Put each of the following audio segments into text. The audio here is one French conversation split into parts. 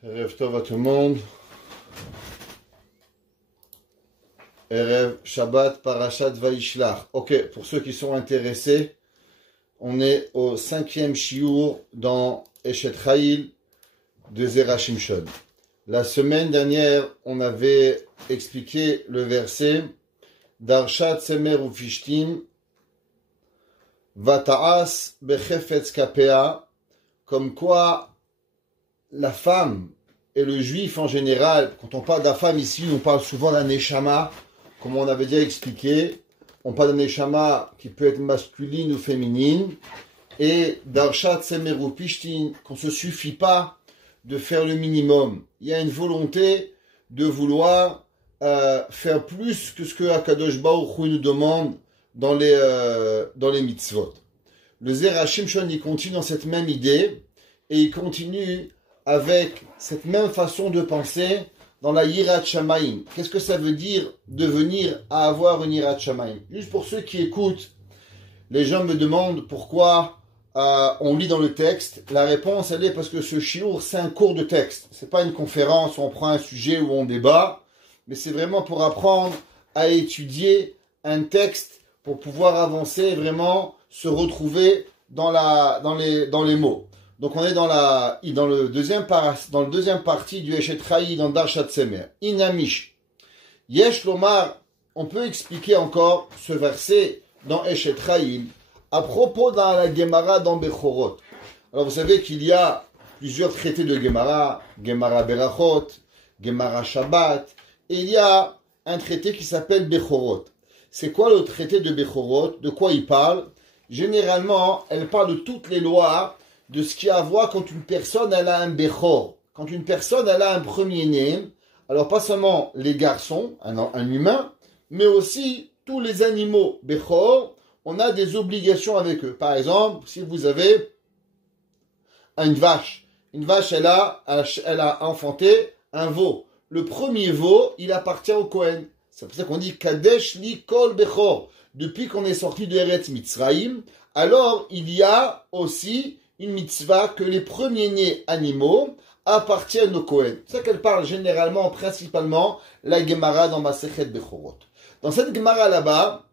Erev Tov à tout le monde. Erev Shabbat Parashat Vaishlach. Ok, pour ceux qui sont intéressés, on est au 5e shiur dans Eshet Chayil de Zera Shimshon. La semaine dernière, on avait expliqué le verset Darshat Semer Ufishtim Vata'as Bechefetz Kapea, comme quoi la femme et le juif en général, quand on parle de la femme ici, on parle souvent d'un neshama, comme on avait déjà expliqué. On parle d'un neshama qui peut être masculine ou féminine. Et Darshat Semeru Pishtin, qu'on ne se suffit pas de faire le minimum. Il y a une volonté de vouloir faire plus que ce que Akadosh Baruch Hu nous demande dans les mitzvot. Le Zera Shimshon, il continue dans cette même idée et il continue avec cette même façon de penser dans la Yirat Shamayim. Qu'est-ce que ça veut dire devenir à avoir une Yirat Shamayim? Juste pour ceux qui écoutent, les gens me demandent pourquoi on lit dans le texte. La réponse, elle est parce que ce shiur, c'est un cours de texte. C'est pas une conférence où on prend un sujet où on débat, mais c'est vraiment pour apprendre à étudier un texte pour pouvoir avancer et vraiment se retrouver dans les mots. Donc on est dans le deuxième partie du Eshet Chayil dans Darshat Semer. Inamish. Yesh Lomar, on peut expliquer encore ce verset dans Eshet Chayil à propos dans la Gemara dans Bechorot. Alors vous savez qu'il y a plusieurs traités de Gemara, Gemara Berachot, Gemara Shabbat, et il y a un traité qui s'appelle Bechorot. C'est quoi le traité de Bechorot? De quoi il parle? Généralement, elle parle de toutes les lois de ce qu'il y a à voir quand une personne elle a un Bechor. Quand une personne elle a un premier-né, alors pas seulement les garçons, un humain, mais aussi tous les animaux Bechor, on a des obligations avec eux. Par exemple, si vous avez une vache elle a enfanté un veau. Le premier veau, il appartient au Kohen. C'est pour ça qu'on dit Kadesh li kol Bechor. Depuis qu'on est sorti de Eretz Mitzrayim, alors il y a aussi une mitzvah que les premiers-nés animaux appartiennent au Kohen. C'est ça qu'elle parle généralement, principalement, la Gemara dans Masechet Bechorot. Dans cette Gemara là-bas,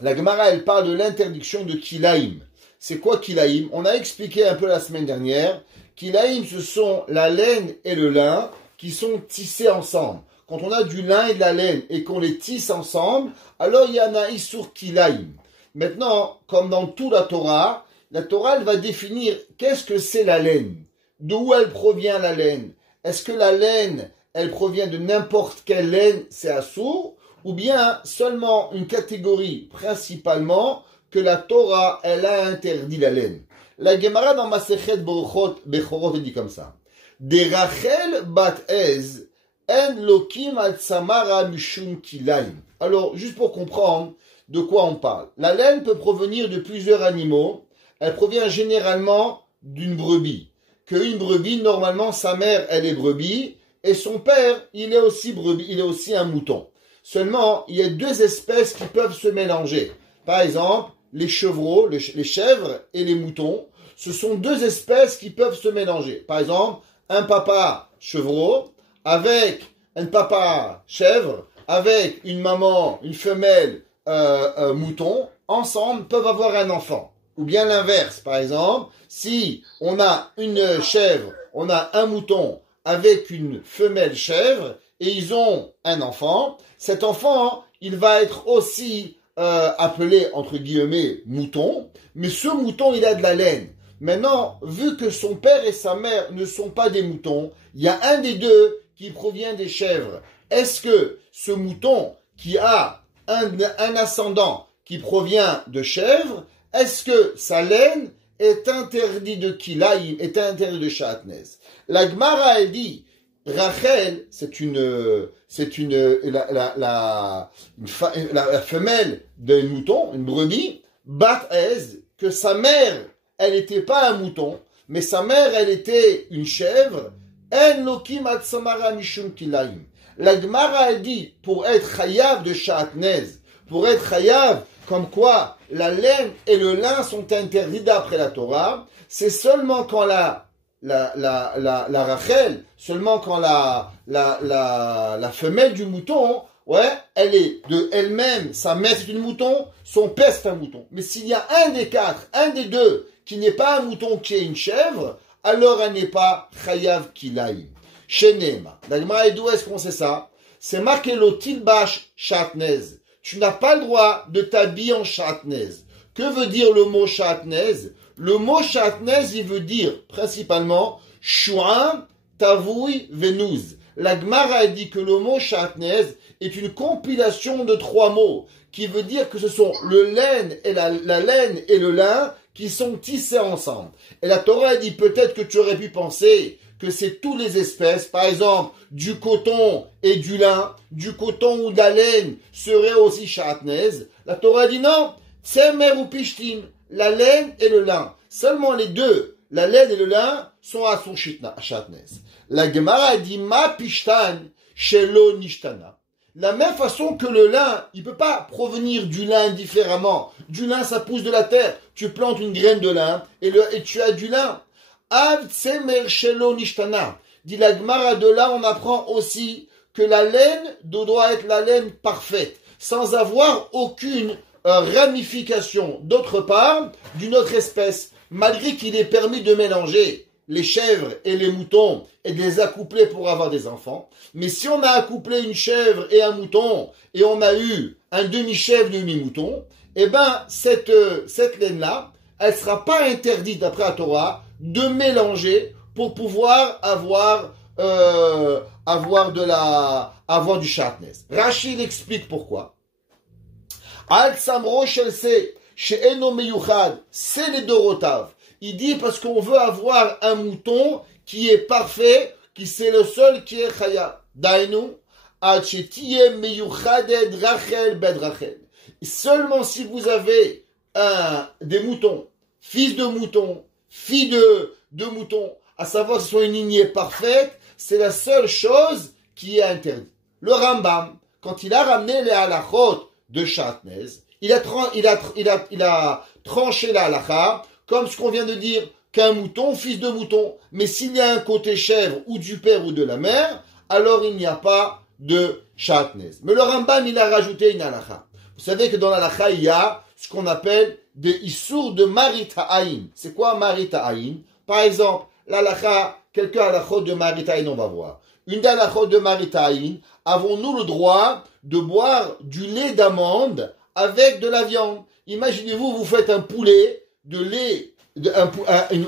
la Gemara, elle parle de l'interdiction de Kilaïm. C'est quoi Kilaïm? On a expliqué un peu la semaine dernière. Kilaïm, ce sont la laine et le lin qui sont tissés ensemble. Quand on a du lin et de la laine et qu'on les tisse ensemble, alors il y a un Issour Kilaïm. Maintenant, comme dans toute la Torah, elle va définir qu'est-ce que c'est la laine. D'où elle provient la laine? Est-ce que la laine, elle provient de n'importe quelle laine, c'est assour? Ou bien seulement une catégorie, principalement, que la Torah, elle a interdit la laine? La Gemara dans Masechet Bechorot, elle dit comme ça. De Rachel bat Ez, en lokim al samara mishum kilaim. Alors, juste pour comprendre de quoi on parle. La laine peut provenir de plusieurs animaux. Elle provient généralement d'une brebis. Qu'une brebis, normalement, sa mère, elle est brebis, et son père, il est aussi brebis, il est aussi un mouton. Seulement, il y a deux espèces qui peuvent se mélanger. Par exemple, les chevreaux, les chèvres et les moutons, ce sont deux espèces qui peuvent se mélanger. Par exemple, un papa chevreau avec un papa chèvre, avec une maman, une femelle mouton, ensemble peuvent avoir un enfant. Ou bien l'inverse, par exemple, si on a une chèvre, on a un mouton avec une femelle chèvre, et ils ont un enfant, cet enfant, il va être aussi appelé, entre guillemets, mouton, mais ce mouton, il a de la laine. Maintenant, vu que son père et sa mère ne sont pas des moutons, il y a un des deux qui provient des chèvres. Est-ce que ce mouton qui a un ascendant qui provient de chèvre, est-ce que sa laine est interdite de kilaïm, est interdite de shatnez? La Gemara, elle dit, Rachel, la femelle d'un mouton, une brebis, bat Ez, que sa mère, elle n'était pas un mouton, mais sa mère, elle était une chèvre. En lokim at samara mishum kilaim. La Gemara, elle dit, pour être chayav de shatnez, pour être chayav, comme quoi la laine et le lin sont interdits d'après la Torah, c'est seulement quand la la Rachel, seulement quand la femelle du mouton, ouais, elle est de elle-même, sa mère c'est une mouton, son père c'est un mouton. Mais s'il y a un des quatre, un des deux, qui n'est pas un mouton, qui est une chèvre, alors elle n'est pas chayav kilaïm. Chez Nema. Et d'où est-ce qu'on sait ça? C'est marqué le tilbash shatnez. Tu n'as pas le droit de t'habiller en shatnez. Que veut dire le mot shatnez? Le mot shatnez, il veut dire principalement shu'am, tavoui, venuz. La Gemara a dit que le mot shatnez est une compilation de trois mots qui veut dire que ce sont le laine et la laine et le lin qui sont tissés ensemble. Et la Torah a dit peut-être que tu aurais pu penser que c'est toutes les espèces, par exemple du coton et du lin, du coton ou de la laine serait aussi shatnez. La Torah a dit non, tsemer ou pishtim, la laine et le lin. Seulement les deux, la laine et le lin, sont à son shatnez. La Gemara a dit ma pishtan shelo nishtana. La même façon que le lin, il peut pas provenir du lin différemment. Du lin, ça pousse de la terre. Tu plantes une graine de lin et tu as du lin. Av tsemer shelo nishtana. Dit la Gemara, de là, on apprend aussi que la laine doit être la laine parfaite, sans avoir aucune ramification, d'autre part, d'une autre espèce, malgré qu'il est permis de mélanger les chèvres et les moutons et de les accoupler pour avoir des enfants. Mais si on a accouplé une chèvre et un mouton et on a eu un demi-chèvre, demi-mouton, eh ben, cette laine-là, elle sera pas interdite d'après la Torah de mélanger pour pouvoir avoir du shatnez. Rachid explique pourquoi. Al samro shel se she'eno meyuchad, c'est les dorotav. Il dit parce qu'on veut avoir un mouton qui est parfait, qui c'est le seul qui est chaya. Dainu, ad shetiye meyuchadet rachel bed rachel. Seulement si vous avez des moutons, fils de moutons, filles de moutons, à savoir qu'ils sont une lignée parfaite, c'est la seule chose qui est interdite. Le Rambam, quand il a ramené les halachot de shatnez, il a tranché la halakha comme ce qu'on vient de dire qu'un mouton, fils de mouton. Mais s'il y a un côté chèvre ou du père ou de la mère, alors il n'y a pas de shatnez. Mais le Rambam, il a rajouté une halakha. Vous savez que dans la halakha, il y a ce qu'on appelle des issours de marit ha'ayin. C'est quoi marit ha'ayin? Par exemple, l'halakha, quelques halakhot de marit ha'ayin, on va voir. Une des halakhot de marit ha'ayin, avons-nous le droit de boire du lait d'amande avec de la viande? Imaginez-vous, vous faites un poulet, de lait,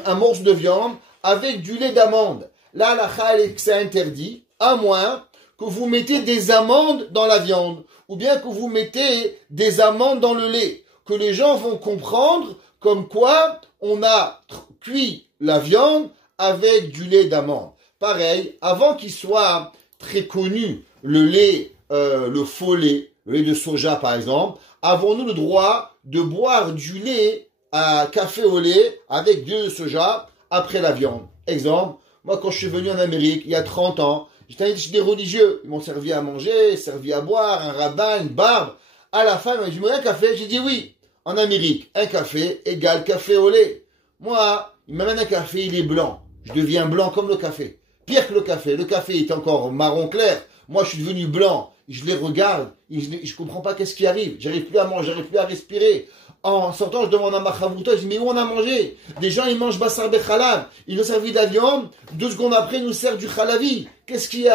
un morceau de viande avec du lait d'amande. Là, l'halakha, c'est interdit, à moins que vous mettez des amandes dans la viande, ou bien que vous mettez des amandes dans le lait, que les gens vont comprendre comme quoi on a cuit la viande avec du lait d'amande. Pareil, avant qu'il soit très connu, le lait, le faux lait, le lait de soja par exemple, avons-nous le droit de boire du lait à café au lait avec du lait de soja après la viande? Exemple, moi quand je suis venu en Amérique, il y a 30 ans, j'étais chez des religieux, ils m'ont servi à manger, servi à boire, un rabbin, une barbe. À la fin, ils m'ont dit, tu veux un café? J'ai dit oui. En Amérique, un café égale café au lait. Moi, il m'amène un café, il est blanc. Je deviens blanc comme le café. Pire que le café est encore marron clair. Moi, je suis devenu blanc. Je les regarde, je comprends pas qu'est-ce qui arrive. J'arrive plus à manger, j'arrive plus à respirer. En sortant, je demande à ma chavouta, je dis, mais où on a mangé? Des gens, ils mangent bassar bechalav. Ils nous servent de la viande. 2 secondes après, ils nous servent du chalavi. Qu'est-ce qui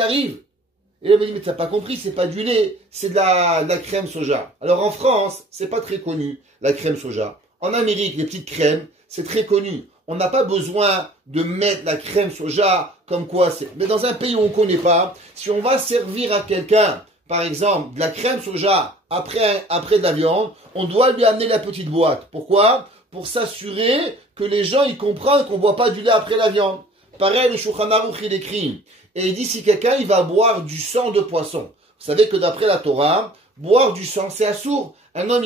arrive? Et elle me dit, mais t'as pas compris, c'est pas du lait, c'est de la crème soja. Alors en France, c'est pas très connu, la crème soja. En Amérique, les petites crèmes, c'est très connu. On n'a pas besoin de mettre la crème soja comme quoi c'est. Mais dans un pays où on connaît pas, si on va servir à quelqu'un, par exemple, de la crème soja après de la viande, on doit lui amener la petite boîte. Pourquoi? Pour s'assurer que les gens, ils comprennent qu'on boit pas du lait après la viande. Pareil, le Shulchan Aruch, il écrit. Et il dit, si quelqu'un, il va boire du sang de poisson. Vous savez que d'après la Torah, boire du sang, c'est assourd. Un homme,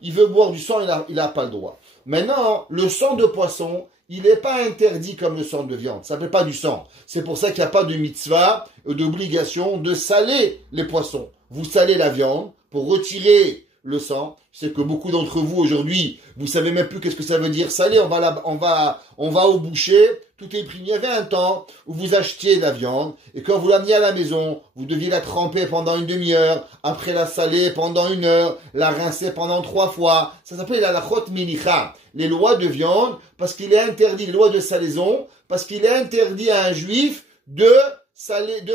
il veut boire du sang, il a pas le droit. Maintenant, le sang de poisson, il n'est pas interdit comme le sang de viande. Ça ne s'appelle pas du sang. C'est pour ça qu'il n'y a pas de mitzvah, d'obligation de saler les poissons. Vous salez la viande pour retirer le sang. Je sais que beaucoup d'entre vous aujourd'hui, vous savez même plus qu'est-ce que ça veut dire salé. On va au boucher, tout est pris. Il y avait un temps où vous achetiez la viande et quand vous l'ameniez à la maison, vous deviez la tremper pendant une demi-heure, après la saler pendant 1 heure, la rincer pendant 3 fois. Ça s'appelle la halachot minicha, les lois de viande, parce qu'il est interdit, les lois de salaison, parce qu'il est interdit à un juif de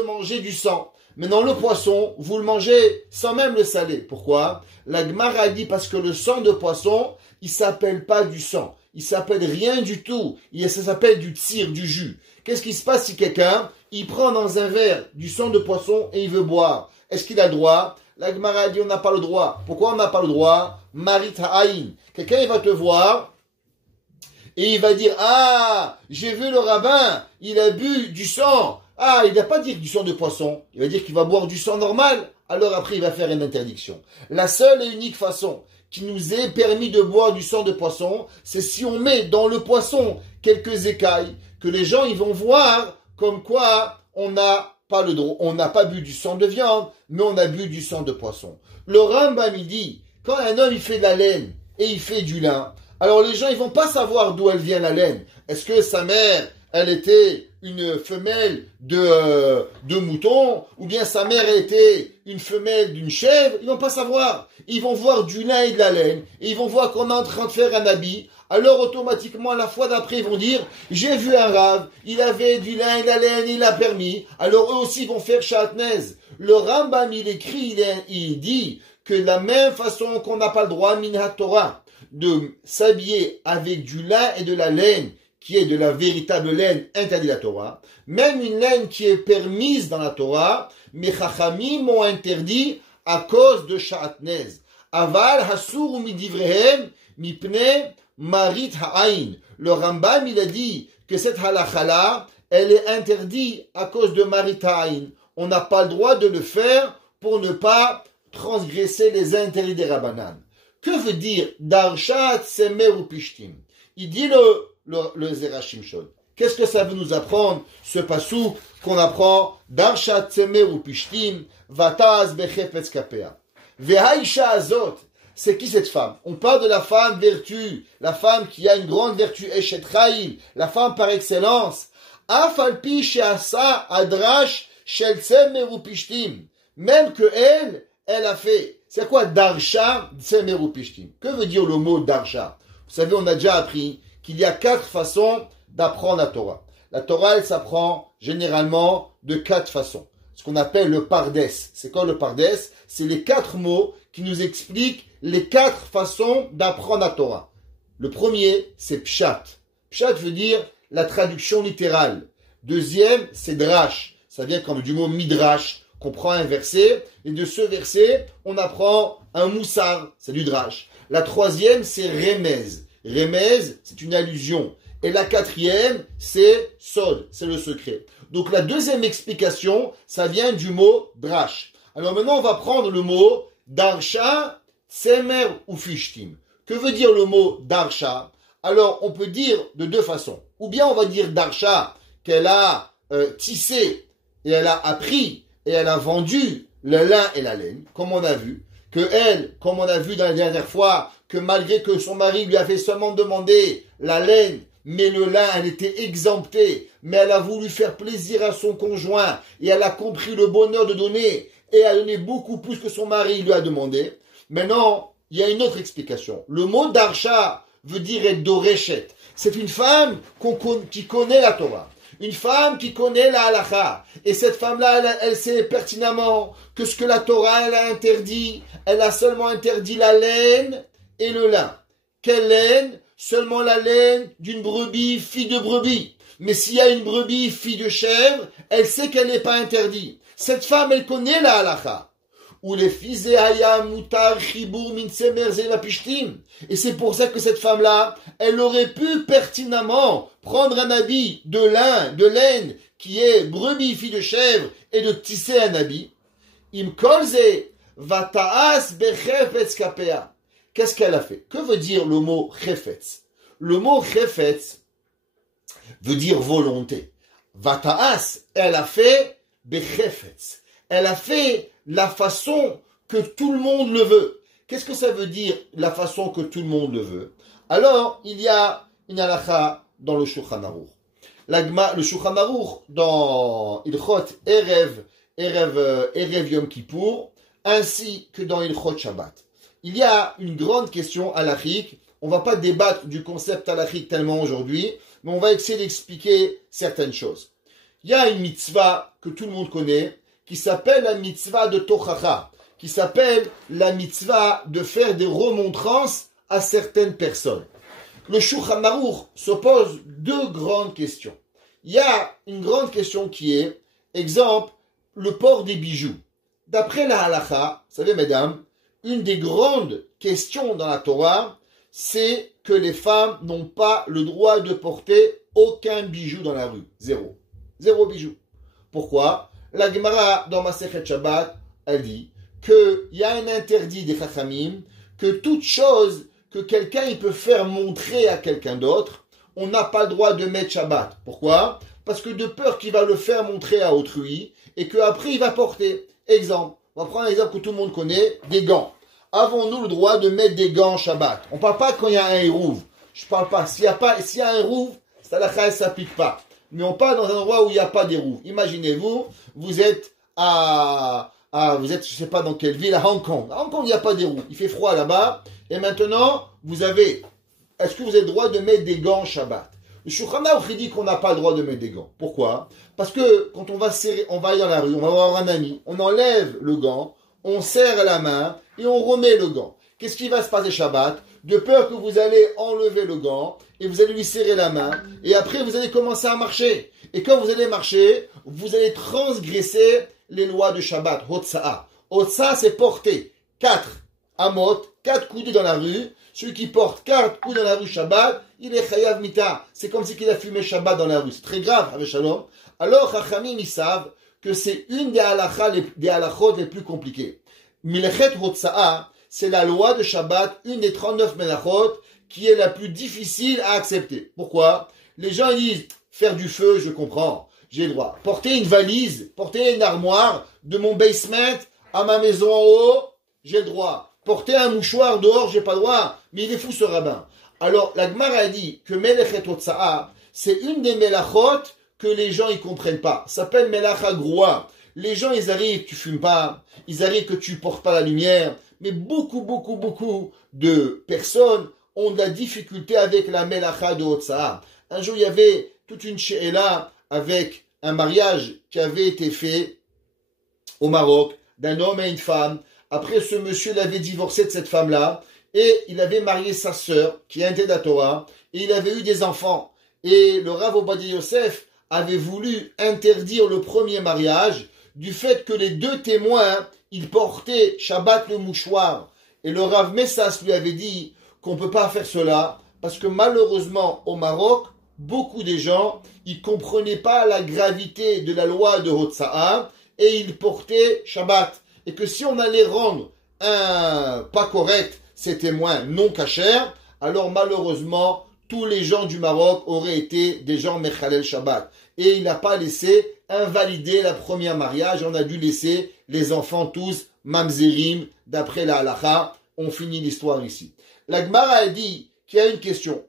manger du sang. Maintenant, le poisson, vous le mangez sans même le saler. Pourquoi? La Gemara dit parce que le sang de poisson, il s'appelle pas du sang. Il s'appelle rien du tout. Ça s'appelle du tsir, du jus. Qu'est-ce qui se passe si quelqu'un, il prend dans un verre du sang de poisson et il veut boire? Est-ce qu'il a le droit? La Gemara dit on n'a pas le droit. Pourquoi on n'a pas le droit? Marit ha'ain. Quelqu'un, il va te voir et il va dire, ah, j'ai vu le rabbin, il a bu du sang. Ah, il ne va pas dire du sang de poisson. Il va dire qu'il va boire du sang normal. Alors après, il va faire une interdiction. La seule et unique façon qui nous est permis de boire du sang de poisson, c'est si on met dans le poisson quelques écailles, que les gens, ils vont voir comme quoi on n'a pas le droit. On n'a pas bu du sang de viande, mais on a bu du sang de poisson. Le Rambam, il dit, quand un homme, il fait de la laine et il fait du lin, alors les gens, ils vont pas savoir d'où elle vient la laine. Est-ce que sa mère, elle était une femelle de mouton, ou bien sa mère était une femelle d'une chèvre? Ils vont pas savoir. Ils vont voir du lin et de la laine, et ils vont voir qu'on est en train de faire un habit. Alors automatiquement, la fois d'après, ils vont dire, j'ai vu un rave, il avait du lin et de la laine, il a permis. Alors eux aussi vont faire chatnez. Le Rambam, il écrit, il dit que la même façon qu'on n'a pas le droit, minhat Torah, de s'habiller avec du lin et de la laine, qui est de la véritable laine interdite de la Torah, même une laine qui est permise dans la Torah, mais Chachamim m'ont interdit à cause de Sha'atnez. Aval hasur midivrehem mipne marit ha'ain. Le Rambam, il a dit que cette halakha-là, elle est interdite à cause de marit ha'ain. On n'a pas le droit de le faire pour ne pas transgresser les interdits des Rabbanan. Que veut dire Darshat Semer ou Pishtim? Il dit le Zera Shimshon. Qu'est-ce que ça veut nous apprendre, ce passou qu'on apprend Darshat Semer ou Pishtim, Vataz Bechefetz Kapea. Vehaisha Azot, c'est qui cette femme? On parle de la femme vertu, la femme qui a une grande vertu, Eshet Chaim, la femme par excellence. Afalpi Sheasa Adrash Shel Semer ou Pishtim. Même que elle a fait. C'est quoi Darsha Tsemer ou Pishtim? Que veut dire le mot Darsha? Vous savez, on a déjà appris qu'il y a 4 façons d'apprendre la Torah. La Torah, elle s'apprend généralement de 4 façons. Ce qu'on appelle le Pardes. C'est quoi le Pardes? C'est les 4 mots qui nous expliquent les 4 façons d'apprendre la Torah. Le premier, c'est Pshat. Pshat veut dire la traduction littérale. Deuxième, c'est Drash. Ça vient comme du mot Midrash, qu'on prend un verset, et de ce verset, on apprend un moussar, c'est du drash. La troisième, c'est remez. Remez, c'est une allusion. Et la quatrième, c'est sod, c'est le secret. Donc la deuxième explication, ça vient du mot drash. Alors maintenant, on va prendre le mot darsha, tsemer ou fishtim. Que veut dire le mot darsha? Alors, on peut dire de 2 façons. Ou bien on va dire darsha, qu'elle a tissé, et elle a appris, et elle a vendu le lin et la laine, comme on a vu, que elle, comme on a vu dans la dernière fois, que malgré que son mari lui avait seulement demandé la laine, mais le lin, elle était exemptée, mais elle a voulu faire plaisir à son conjoint, et elle a compris le bonheur de donner, et a donné beaucoup plus que son mari lui a demandé. Maintenant, il y a une autre explication. Le mot darsha veut dire être doréchet. C'est une femme qui connaît la Torah. Une femme qui connaît la halakha. Et cette femme-là, elle sait pertinemment que ce que la Torah, elle a interdit, elle a seulement interdit la laine et le lin. Quelle laine? Seulement la laine d'une brebis, fille de brebis. Mais s'il y a une brebis, fille de chèvre, elle sait qu'elle n'est pas interdite. Cette femme, elle connaît la halakha. Ou les fils mutar chibur minsemer pishtim. Et c'est pour ça que cette femme-là, elle aurait pu pertinemment prendre un habit de lin, de laine, qui est brebis, fille de chèvre, et de tisser un habit. Im kolze vataas bechefetz kapea. Qu'est-ce qu'elle a fait? Que veut dire le mot chefetz? Le mot chefetz veut dire volonté. Vataas, elle a fait bechefetz. Elle a fait la façon que tout le monde le veut. Qu'est-ce que ça veut dire la façon que tout le monde le veut? Alors, il y a une halakha dans le Shulchan Aruch. Le Shulchan Aruch dans Ilchot Erev Yom Kippour, ainsi que dans Ilchot Shabbat. Il y a une grande question halachique. On ne va pas débattre du concept halachique tellement aujourd'hui, mais on va essayer d'expliquer certaines choses. Il y a une mitzvah que tout le monde connaît, qui s'appelle la mitzvah de Tochacha, qui s'appelle la mitzvah de faire des remontrances à certaines personnes. Le Shulchan Aruch se pose deux grandes questions. Il y a une grande question qui est, exemple, le port des bijoux. D'après la halakha, vous savez mesdames, une des grandes questions dans la Torah, c'est que les femmes n'ont pas le droit de porter aucun bijou dans la rue. Zéro. Zéro bijou. Pourquoi? La Gemara dans Masechet Shabbat, elle dit qu'il y a un interdit des Chachamim, que toute chose que quelqu'un il peut faire montrer à quelqu'un d'autre, on n'a pas le droit de mettre Shabbat. Pourquoi? Parce que de peur qu'il va le faire montrer à autrui et qu'après il va porter. Exemple, on va prendre un exemple que tout le monde connaît, des gants. Avons-nous le droit de mettre des gants Shabbat? On ne parle pas quand il y a un hérouve. Je ne parle pas. S'il y a un hérouve, cette halakha ne s'applique pas. Mais on parle dans un endroit où il n'y a pas d'hérouve. Imaginez-vous, vous êtes je sais pas dans quelle ville, à Hong Kong. À Hong Kong, il n'y a pas d'hérouve. Il fait froid là-bas. Et maintenant, est-ce que vous avez le droit de mettre des gants Shabbat? Le Shulchan Aruch dit qu'on n'a pas le droit de mettre des gants. Pourquoi? Parce que quand on va aller dans la rue, on va voir un ami, on enlève le gant, on serre la main et on remet le gant. Qu'est-ce qui va se passer Shabbat? De peur que vous allez enlever le gant et vous allez lui serrer la main et après vous allez commencer à marcher. Et quand vous allez marcher, vous allez transgresser les lois de Shabbat, Hotsa'a. Hotsa'a, c'est porter 4 amot, 4 coudées dans la rue. Celui qui porte 4 coups dans la rue Shabbat, il est chayav mita. C'est comme si il a fumé Shabbat dans la rue. C'est très grave, avec Shalom. Alors, Chachamim, ils savent que c'est une des halachot les plus compliquées. Milechet Hotsa'a, c'est la loi de Shabbat, une des 39 melachot, qui est la plus difficile à accepter. Pourquoi? Les gens disent, faire du feu, je comprends, j'ai le droit. Porter une valise, porter une armoire de mon basement à ma maison en haut, j'ai le droit. Porter un mouchoir dehors, j'ai pas le droit. Mais il est fou ce rabbin. Alors, la Gemara a dit que Melechet Hotsa'a, c'est une des melachot que les gens ils comprennent pas. Ça s'appelle Melacha Groua. Les gens, ils arrivent, tu fumes pas. Ils arrivent que tu portes pas la lumière. Mais beaucoup de personnes ont de la difficulté avec la Melacha de Hotsa'a. Un jour, il y avait toute une she'ela avec un mariage qui avait été fait au Maroc d'un homme et une femme. Après, ce monsieur l'avait divorcé de cette femme-là et il avait marié sa sœur qui était de la Torah et il avait eu des enfants. Et le Rav Obadia Yosef avait voulu interdire le premier mariage du fait que les deux témoins, ils portaient Shabbat le mouchoir. Et le Rav Messas lui avait dit qu'on ne peut pas faire cela parce que malheureusement au Maroc, beaucoup des gens, ils ne comprenaient pas la gravité de la loi de Hotsa'a et ils portaient Shabbat. Et que si on allait rendre pas correct ces témoins non cachers, alors malheureusement, tous les gens du Maroc auraient été des gens Mechalel Shabbat. Et il n'a pas laissé invalider la première mariage, on a dû laisser les enfants tous mamzerim, d'après la halakha. On finit l'histoire ici. La Gemara a dit qu'il y a une question.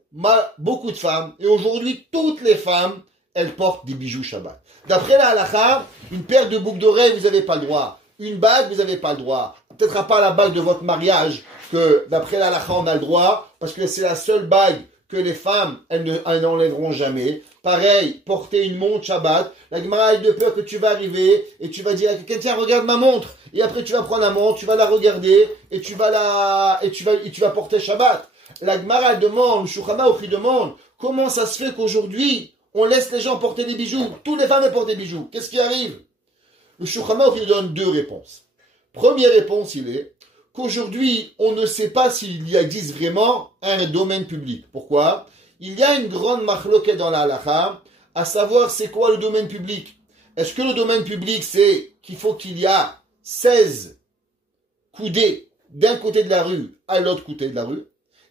Beaucoup de femmes, et aujourd'hui toutes les femmes, elles portent des bijoux Shabbat. D'après la halakha, une paire de boucles d'oreilles, vous n'avez pas le droit. Une bague, vous n'avez pas le droit. Peut-être pas la bague de votre mariage, que d'après la halakha, on a le droit, parce que c'est la seule bague que les femmes, elles n'enlèveront jamais. Pareil, porter une montre Shabbat. La Gemara a de peur que tu vas arriver et tu vas dire à quelqu'un, tiens, regarde ma montre. Et après, tu vas prendre la montre, tu vas la regarder et tu vas porter Shabbat. La Gemara demande, le Shulchan Aruch demande, comment ça se fait qu'aujourd'hui, on laisse les gens porter des bijoux? Toutes les femmes portent des bijoux. Qu'est-ce qui arrive? Le Shulchan Aruch donne deux réponses. Première réponse, il est qu'aujourd'hui, on ne sait pas s'il y existe vraiment un domaine public. Pourquoi? Il y a une grande machloket dans la halakha, à savoir c'est quoi le domaine public. Est-ce que le domaine public, c'est qu'il faut qu'il y a 16 coudées d'un côté de la rue à l'autre côté de la rue,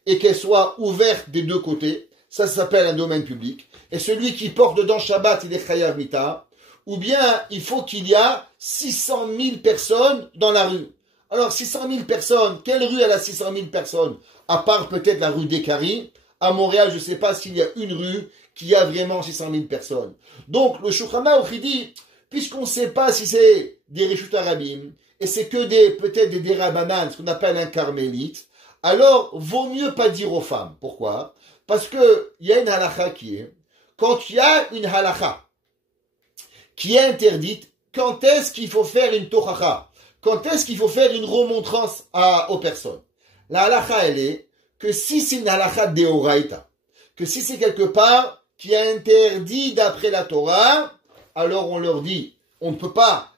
et qu'elles soient ouvertes des deux côtés? Ça s'appelle un domaine public. Et celui qui porte dedans Shabbat, il est chayav mita. Ou bien, il faut qu'il y a 600 000 personnes dans la rue. Alors 600 000 personnes, quelle rue elle a 600 000 personnes? À part peut-être la rue d'Ekari. À Montréal, je ne sais pas s'il y a une rue qui a vraiment 600 000 personnes. Donc le Shulchan Aruch dit, puisqu'on ne sait pas si c'est des Reshut Harabim, et c'est que peut-être des Derabanan, ce qu'on appelle un carmélite, alors vaut mieux pas dire aux femmes. Pourquoi? Parce que il y a une halakha qui est, quand il y a une halakha qui est interdite, quand est-ce qu'il faut faire une tochacha? Quand est-ce qu'il faut faire une remontrance aux personnes? La halakha, elle est que si c'est une halakha deoraita, que si c'est quelque part qui est interdit d'après la Torah, alors on leur dit, on ne peut pas,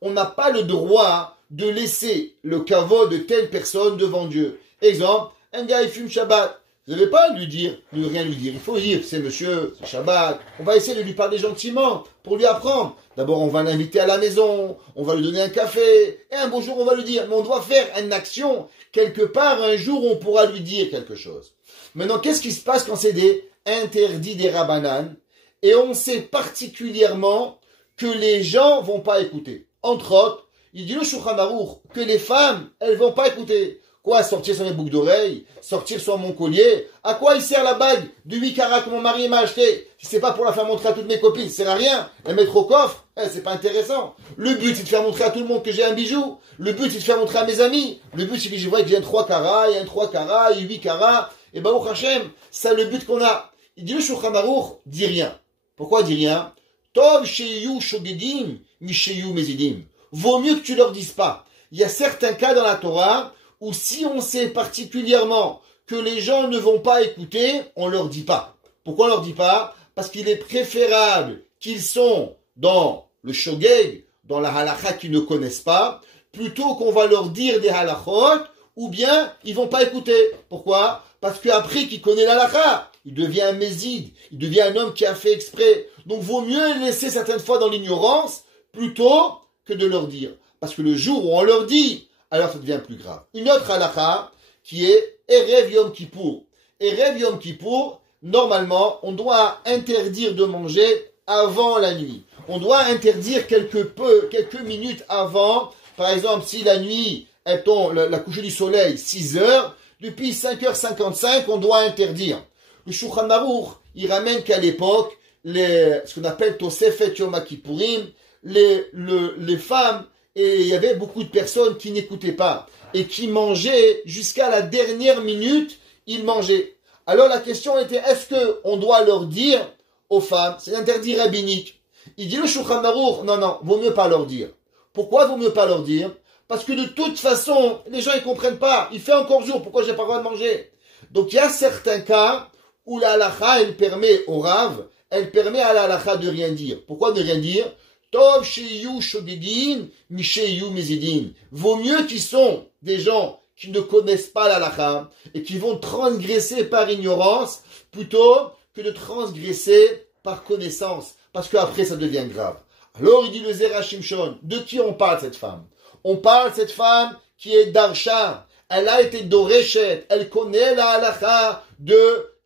on n'a pas le droit de laisser le kavod de telle personne devant Dieu. Exemple, un gars il fume Shabbat. Vous n'avez pas à lui dire, ne rien lui dire. Il faut dire, c'est monsieur, c'est Shabbat. On va essayer de lui parler gentiment pour lui apprendre. D'abord, on va l'inviter à la maison, on va lui donner un café, et un beau jour, on va lui dire. Mais on doit faire une action. Quelque part, un jour, on pourra lui dire quelque chose. Maintenant, qu'est-ce qui se passe quand c'est des interdits des rabbanan? Et on sait particulièrement que les gens vont pas écouter. Entre autres, il dit le Shulchan Aruch que les femmes, elles vont pas écouter. Quoi, sortir sur mes boucles d'oreilles, sortir sur mon collier? À quoi il sert la bague de 8 carats que mon mari m'a acheté? Si c'est pas pour la faire montrer à toutes mes copines, ça sert à rien. La mettre au coffre, c'est pas intéressant. Le but, c'est de faire montrer à tout le monde que j'ai un bijou. Le but, c'est de faire montrer à mes amis. Le but, c'est que je vois que j'ai un 3 carats, il y a un 3 carats, il y a 8 carats. Et Baruch Hashem, c'est le but qu'on a. Il dit le Shulchan Aruch, dit rien. Pourquoi dit rien? Tov sheyu shogedim, mi sheyu mezidim. Vaut mieux que tu leur dises pas. Il y a certains cas dans la Torah où si on sait particulièrement que les gens ne vont pas écouter, on leur dit pas. Pourquoi on leur dit pas? Parce qu'il est préférable qu'ils sont dans le shogeg, dans la halakha qu'ils ne connaissent pas, plutôt qu'on va leur dire des halachot, ou bien ils vont pas écouter. Pourquoi? Parce qu'après qu'il connaît la halakha, il devient un méside, il devient un homme qui a fait exprès. Donc vaut mieux les laisser certaines fois dans l'ignorance, plutôt que de leur dire. Parce que le jour où on leur dit, alors ça devient plus grave. Une autre halakha qui est Erev Yom Kippour. Erev Yom Kippour, normalement, on doit interdire de manger avant la nuit. On doit interdire quelques minutes avant. Par exemple, si la nuit, elle tombe, la couchée du soleil, 6 heures, depuis 5h55, on doit interdire. Le Shulchan Aruch, il ramène qu'à l'époque, ce qu'on appelle Tosefet Yom Kippourim, les femmes, et il y avait beaucoup de personnes qui n'écoutaient pas et qui mangeaient jusqu'à la dernière minute, ils mangeaient. Alors la question était, est-ce qu'on doit leur dire aux femmes, c'est interdit rabbinique? Il dit le Shulchan Aruch, non, vaut mieux pas leur dire. Pourquoi vaut mieux pas leur dire? Parce que de toute façon, les gens ils comprennent pas. Il fait encore jour, pourquoi j'ai pas le droit de manger? Donc il y a certains cas où la halakha, elle permet au Rav, elle permet à la halakha de rien dire. Pourquoi de rien dire? Tov sheyu shogegin, mi sheyu mezidin. Vaut mieux qu'ils sont des gens qui ne connaissent pas la halakha et qui vont transgresser par ignorance plutôt que de transgresser par connaissance. Parce qu'après ça devient grave. Alors il dit le Zera Shimshon, de qui on parle cette femme? On parle de cette femme qui est Darsha. Elle a été Doreshet. Elle connaît la halakha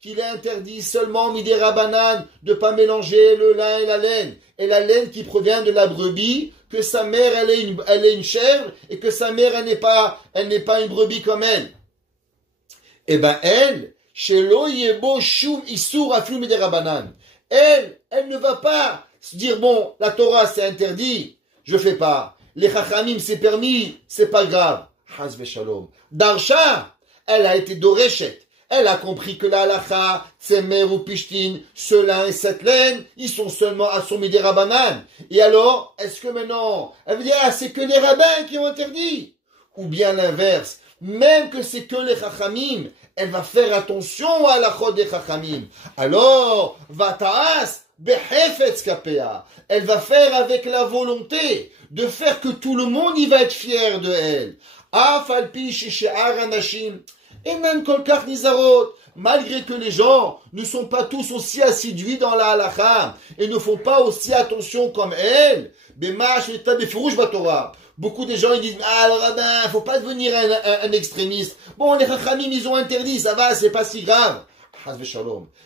qu'il est interdit seulement midé rabanan de pas mélanger le lin et la laine. Et la laine qui provient de la brebis, que sa mère elle est une chèvre et que sa mère elle n'est pas une brebis comme elle. Eh ben elle, shelo yebo shum isur aflu midé rabanan. Elle ne va pas se dire bon la Torah c'est interdit, je fais pas. Les chachamim c'est permis, c'est pas grave. Haz v'shalom. Darsha, elle a été doreshet. Elle a compris que la halakha, tsemer ou pishtin, ce lin et cette laine, ils sont seulement assommés des rabbanan. Et alors, est-ce que maintenant, elle veut dire, c'est que les rabbins qui ont interdit? Ou bien l'inverse, même que c'est que les chachamim, elle va faire attention à la chod des chachamim. Alors, vata'as, behefetz kapea. Elle va faire avec la volonté de faire que tout le monde y va être fier de elle. Afalpi she'ar anashim. Malgré que les gens ne sont pas tous aussi assidus dans la halakha et ne font pas aussi attention comme elle, beaucoup de gens ils disent le rabbin, faut pas devenir un extrémiste. Bon, les chachamim ils ont interdit, ça va, c'est pas si grave.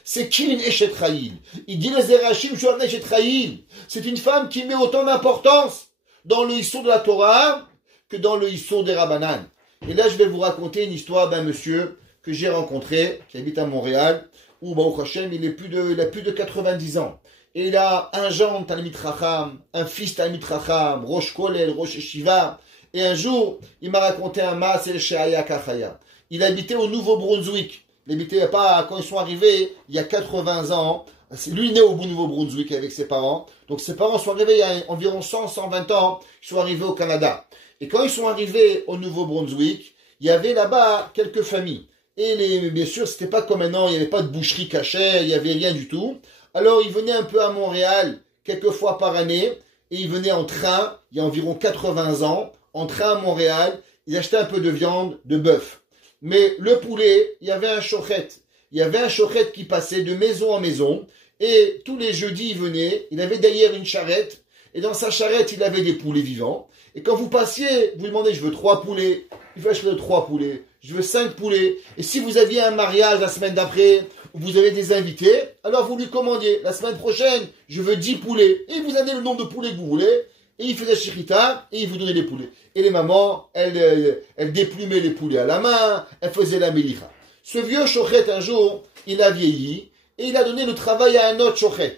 C'est qui une Eshet Chayil? Il dit les Zerachim, je suis un Eshet Chayil. C'est une femme qui met autant d'importance dans le Issour de la Torah que dans le Issour des Rabbanan. Et là, je vais vous raconter une histoire d'un monsieur que j'ai rencontré, qui habite à Montréal, où, Baruch Hashem, il a plus de 90 ans. Et il a un gendre Talmid Chacham, un fils Talmid Chacham, Rosh Kolel, Rosh Yeshiva. Et un jour, il m'a raconté un Maaseh She'aya Kachaya. Il habitait au Nouveau-Brunswick. Il habitait pas, quand ils sont arrivés, il y a 80 ans. Lui, il est né au Nouveau-Brunswick avec ses parents. Donc ses parents sont arrivés il y a environ 120 ans. Ils sont arrivés au Canada. Et quand ils sont arrivés au Nouveau-Brunswick, il y avait là-bas quelques familles. Et bien sûr, c'était pas comme maintenant, il n'y avait pas de boucherie cachée, il n'y avait rien du tout. Alors, ils venaient un peu à Montréal, quelques fois par année, et ils venaient en train, il y a environ 80 ans, en train à Montréal, ils achetaient un peu de viande, de bœuf. Mais le poulet, il y avait un chochet. Il y avait un chochet qui passait de maison en maison, et tous les jeudis, il venait, il avait d'ailleurs une charrette, et dans sa charrette, il avait des poulets vivants. Et quand vous passiez, vous demandez, je veux 3 poulets, il faut acheter 3 poulets, je veux 5 poulets. Et si vous aviez un mariage la semaine d'après, où vous avez des invités, alors vous lui commandiez, la semaine prochaine, je veux 10 poulets. Et vous avez le nombre de poulets que vous voulez, et il faisait shirita, et il vous donnait les poulets. Et les mamans, elles déplumaient les poulets à la main, elles faisaient la mélicha. Ce vieux chochet, un jour, il a vieilli, et il a donné le travail à un autre chochet.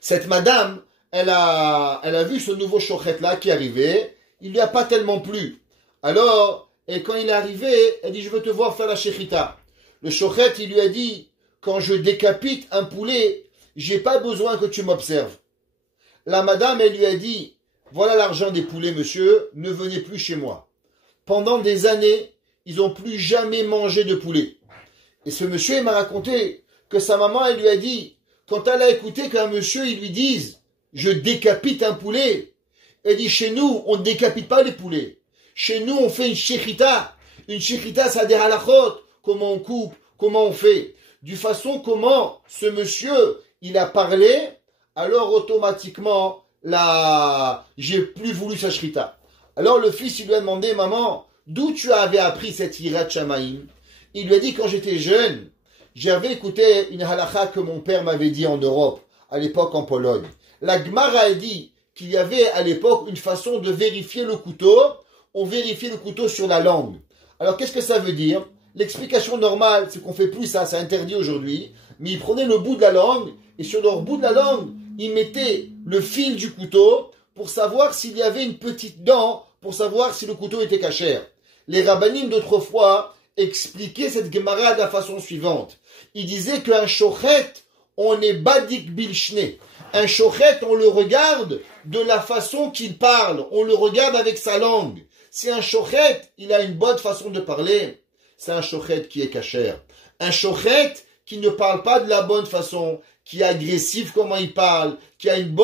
Cette madame, elle a vu ce nouveau chochet-là qui arrivait, il lui a pas tellement plu. Alors, et quand il est arrivé, elle dit, je veux te voir faire la shechita. Le chochet, il lui a dit, quand je décapite un poulet, j'ai pas besoin que tu m'observes. La madame, elle lui a dit, voilà l'argent des poulets, monsieur, ne venez plus chez moi. Pendant des années, ils n'ont plus jamais mangé de poulet. Et ce monsieur, il m'a raconté que sa maman, elle lui a dit, quand elle a écouté qu'un monsieur, il lui dise, je décapite un poulet. Elle dit, chez nous, on ne décapite pas les poulets. Chez nous, on fait une shechita. Une shechita, ça a des halachot. Comment on coupe, comment on fait. Du façon comment ce monsieur, il a parlé, alors automatiquement, j'ai plus voulu sa shechita. Alors le fils, il lui a demandé, maman, d'où tu avais appris cette hirat shamaïm? Il lui a dit, quand j'étais jeune, j'avais écouté une halacha que mon père m'avait dit en Europe, à l'époque en Pologne. La Gemara a dit qu'il y avait à l'époque une façon de vérifier le couteau. On vérifiait le couteau sur la langue. Alors qu'est-ce que ça veut dire? L'explication normale, c'est qu'on fait plus ça, c'est interdit aujourd'hui. Mais ils prenaient le bout de la langue et sur leur bout de la langue, ils mettaient le fil du couteau pour savoir s'il y avait une petite dent, pour savoir si le couteau était cachère. Les rabbanim d'autrefois expliquaient cette Gemara de la façon suivante. Ils disaient qu'un shochet, on est badik bilshne. Un chochet, on le regarde de la façon qu'il parle. On le regarde avec sa langue. Si un chochet, il a une bonne façon de parler, c'est un chochet qui est cachère. Un chochet qui ne parle pas de la bonne façon, qui est agressif comment il parle, qui a une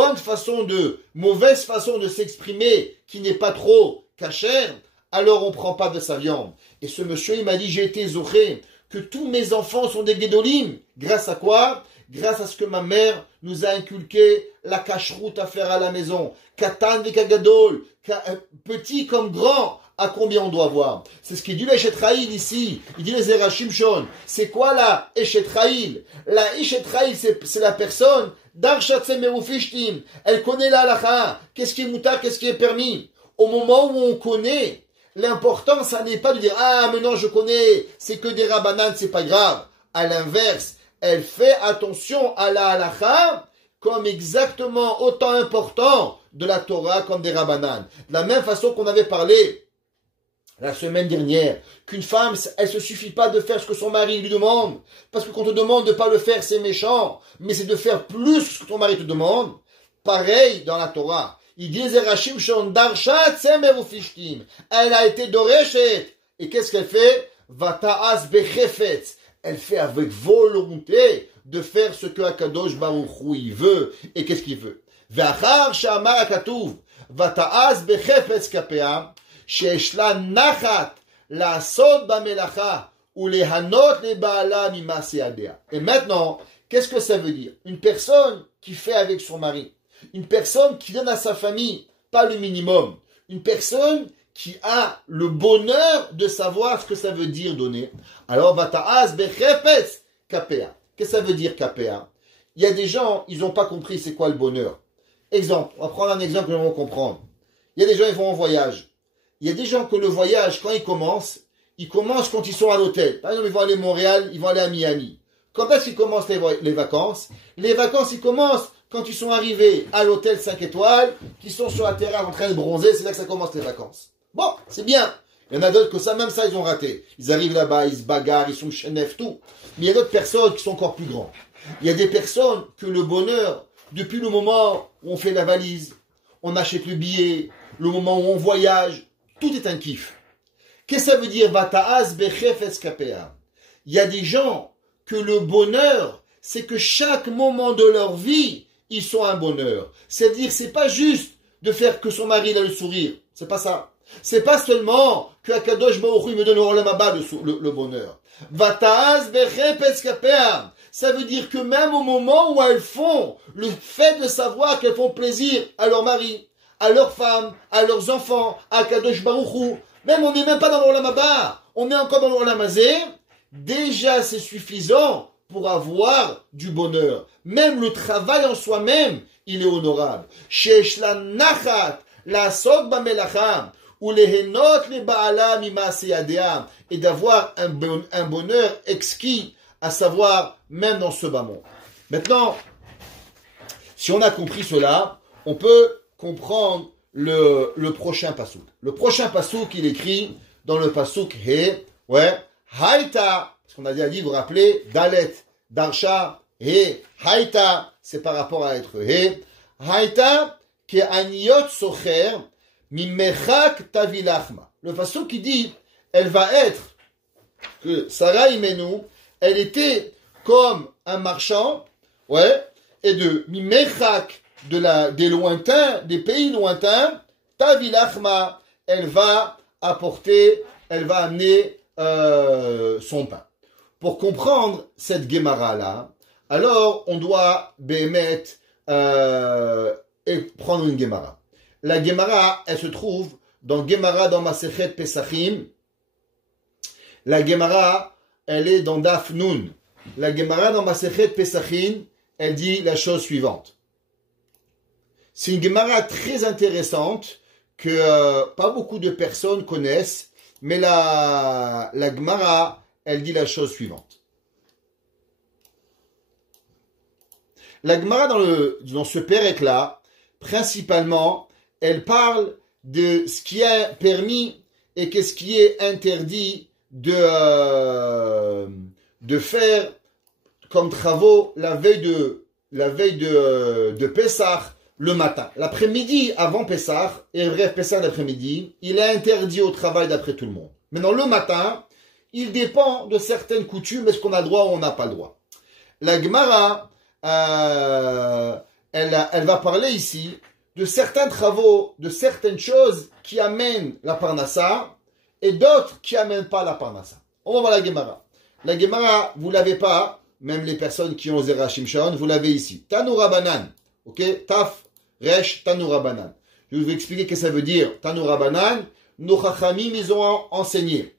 mauvaise façon de s'exprimer, qui n'est pas trop cachère, alors on ne prend pas de sa viande. Et ce monsieur, il m'a dit, j'ai été zoché, que tous mes enfants sont des guédolim. Grâce à quoi? Grâce à ce que ma mère nous a inculqué la cacheroute à faire à la maison. Katan vekagadol, petit comme grand, à combien on doit voir. C'est ce qu'il dit l'Eshet Raïl ici. Il dit les Zera Shimshon. C'est quoi la Eshet Raïl? La Eshet Raïl, c'est la personne d'Arshatzem Merufishtim. Elle connaît la halakha. Qu'est-ce qui est moutar, qu'est-ce qui est permis? Au moment où on connaît, l'important, ça n'est pas de dire, ah, maintenant je connais, c'est que des rabbanan, c'est pas grave. À l'inverse, elle fait attention à la halakha comme exactement autant important de la Torah comme des rabbanan. De la même façon qu'on avait parlé la semaine dernière, qu'une femme, elle se suffit pas de faire ce que son mari lui demande, parce que quand on te demande de pas le faire, c'est méchant, mais c'est de faire plus que ce que ton mari te demande. Pareil dans la Torah. Il dit Zerachim Shon Darshat Semerufishtim. Elle a été doreshet. Et qu'est-ce qu'elle fait? Vata'as bechefetz. Elle fait avec volonté de faire ce que Akadosh Baruch Hu il veut. Et qu'est-ce qu'il veut? Ve'achar she'amar hakatuv. Vata'as bechefetz kapea. She'eshla nachat la'asod ba'melacha. Ou lehanot le'ba'ala mimase yadea. Et maintenant, qu'est-ce que ça veut dire? Une personne qui fait avec son mari. Une personne qui donne à sa famille, pas le minimum. Une personne qui a le bonheur de savoir ce que ça veut dire donner. Alors, vata'az bechefetz kapea. Qu'est-ce que ça veut dire kapea? Il y a des gens, ils n'ont pas compris c'est quoi le bonheur. Exemple, on va prendre un exemple que nous allons comprendre. Il y a des gens qui vont en voyage. Il y a des gens que le voyage, quand ils commencent quand ils sont à l'hôtel. Par exemple, ils vont aller à Montréal, ils vont aller à Miami. Quand est-ce qu'ils commencent les vacances? Les vacances, ils commencent quand ils sont arrivés à l'hôtel 5 étoiles, qu'ils sont sur la terrasse en train de bronzer, c'est là que ça commence les vacances. Bon, c'est bien. Il y en a d'autres que ça, même ça, ils ont raté. Ils arrivent là-bas, ils se bagarrent, ils sont chenefs, tout. Mais il y a d'autres personnes qui sont encore plus grands. Il y a des personnes que le bonheur, depuis le moment où on fait la valise, on achète le billet, le moment où on voyage, tout est un kiff. Qu'est-ce que ça veut dire? Vata'az bechefetz kapea. Il y a des gens que le bonheur, c'est que chaque moment de leur vie, ils sont un bonheur. C'est-à-dire, c'est pas juste de faire que son mari a le sourire. C'est pas ça. C'est pas seulement que Akadosh Baruch Hu me donne au Olam Haba le bonheur. Vata'az bechefetz kapea. Ça veut dire que même au moment où elles font le fait de savoir qu'elles font plaisir à leur mari, à leur femme, à leurs enfants, à Kadosh Baruch Hu, même on n'est même pas dans l'Olam Haba, on est encore dans l'Olam Hazé, déjà c'est suffisant pour avoir du bonheur. Même le travail en soi-même, il est honorable. Shesh la nachat, la sod bamelacha, ou les henot les baala mimase yadea, et d'avoir un bonheur exquis, à savoir même dans ce bas monde. Maintenant, si on a compris cela, on peut comprendre le prochain pasouk. Le prochain pasouk, il écrit dans le pasouk He, ouais, Haïta, parce qu'on a déjà dit, vous vous rappelez, Dalet, Darsha, He, Haïta, c'est par rapport à être He, Haïta, ke aniot socher, mimechak tavilachma. Le pasouk qui dit, elle va être, que Sarah Imenu, elle était comme un marchand, ouais, et de mimechak, des lointains, des pays lointains, tavilachma, elle va apporter, elle va amener son pain. Pour comprendre cette Gemara-là, alors on doit bémettre et prendre une Gemara. La Gemara, elle se trouve dans Gemara dans Masechet Pesachim. La Gemara, elle est dans Daf Nun. La Gemara dans Masechet Pesachim, elle dit la chose suivante. C'est une Gemara très intéressante que pas beaucoup de personnes connaissent, mais la Gemara, elle dit la chose suivante. La Gemara dans ce pérec-là, principalement, elle parle de ce qui est permis et qu'est-ce qui est interdit de faire comme travaux la veille de Pessah le matin. L'après-midi, avant Pessah, et bref, Pessah l'après-midi, il est interdit au travail d'après tout le monde. Maintenant, le matin, il dépend de certaines coutumes, est-ce qu'on a le droit ou on n'a pas le droit. La Gemara, elle va parler ici de certains travaux, de certaines choses qui amènent la parnassa et d'autres qui amènent pas la parnassa. On va voir la Gemara. La Gemara, vous l'avez pas, même les personnes qui ont Zera Shimshon, vous l'avez ici. Tanura Banan. Ok? Taf, Resh, Tanura Banan. Je vais vous expliquer ce que ça veut dire. Tanura Banan, nos Chachamim, ils ont enseigné.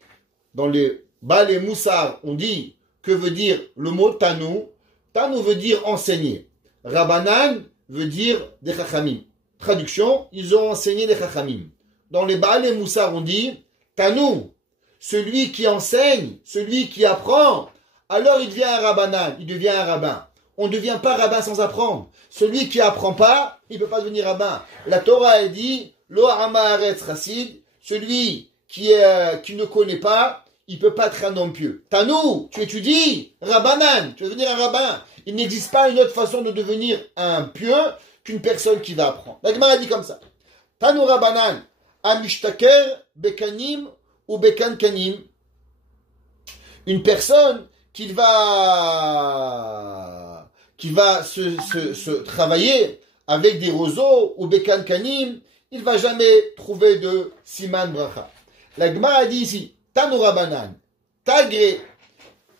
Dans les Baal et Moussar, on dit que veut dire le mot Tanu. Tanu veut dire enseigner. Rabanan veut dire des Chachamim. Traduction, ils ont enseigné les Chachamim. Dans les Baal et Moussar, on dit Tanu, celui qui enseigne, celui qui apprend, alors il devient un Rabbanan, il devient un rabbin. On ne devient pas rabbin sans apprendre. Celui qui apprend pas, il ne peut pas devenir rabbin. La Torah, elle dit Lo ha'aretz chassid, celui qui ne connaît pas, il ne peut pas être un homme pieux. Tanu, tu étudies, Rabbanan, tu veux devenir un rabbin. Il n'existe pas une autre façon de devenir un pieux qu'une personne qui va apprendre. La Gemara dit comme ça. Tanu Rabbanan, amishtaker, bekanim ou bekankanim. Une personne qui va se travailler avec des roseaux ou bekankanim, il ne va jamais trouver de siman bracha. La Gemara dit ici, Tanu Rabbanan, tagre,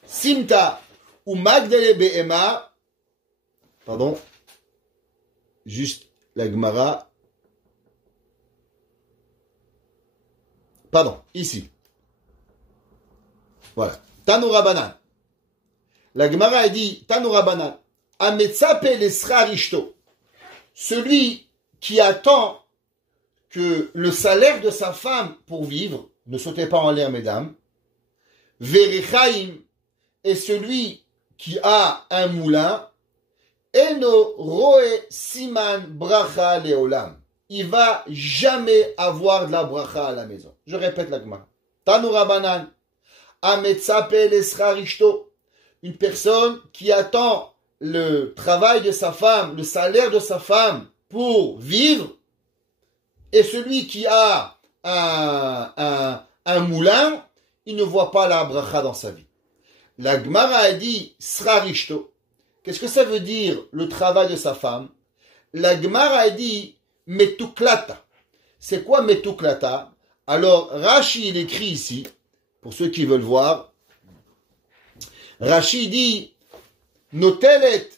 simta ou magdele be'ema, pardon, juste la Gemara, pardon, ici. Voilà. Tanu Rabbanan. La Gemara dit, Tanu Rabbanan, ametzape lesrar ishto. celui qui attend que le salaire de sa femme pour vivre, ne sautez pas en l'air, mesdames, Verechaim est celui qui a un moulin, Eno roe siman bracha leolam. Il va jamais avoir de la bracha à la maison. Je répète la Gemara. Tanu Rabanan, Ametzape lesrarishto. Une personne qui attend le travail de sa femme, le salaire de sa femme pour vivre, et celui qui a un moulin, il ne voit pas la bracha dans sa vie. La Gemara a dit srarishto. Qu'est-ce que ça veut dire le travail de sa femme? La Gemara a dit metuklata. C'est quoi metuklata? Alors Rashi il écrit ici, pour ceux qui veulent voir, Rashi dit notelet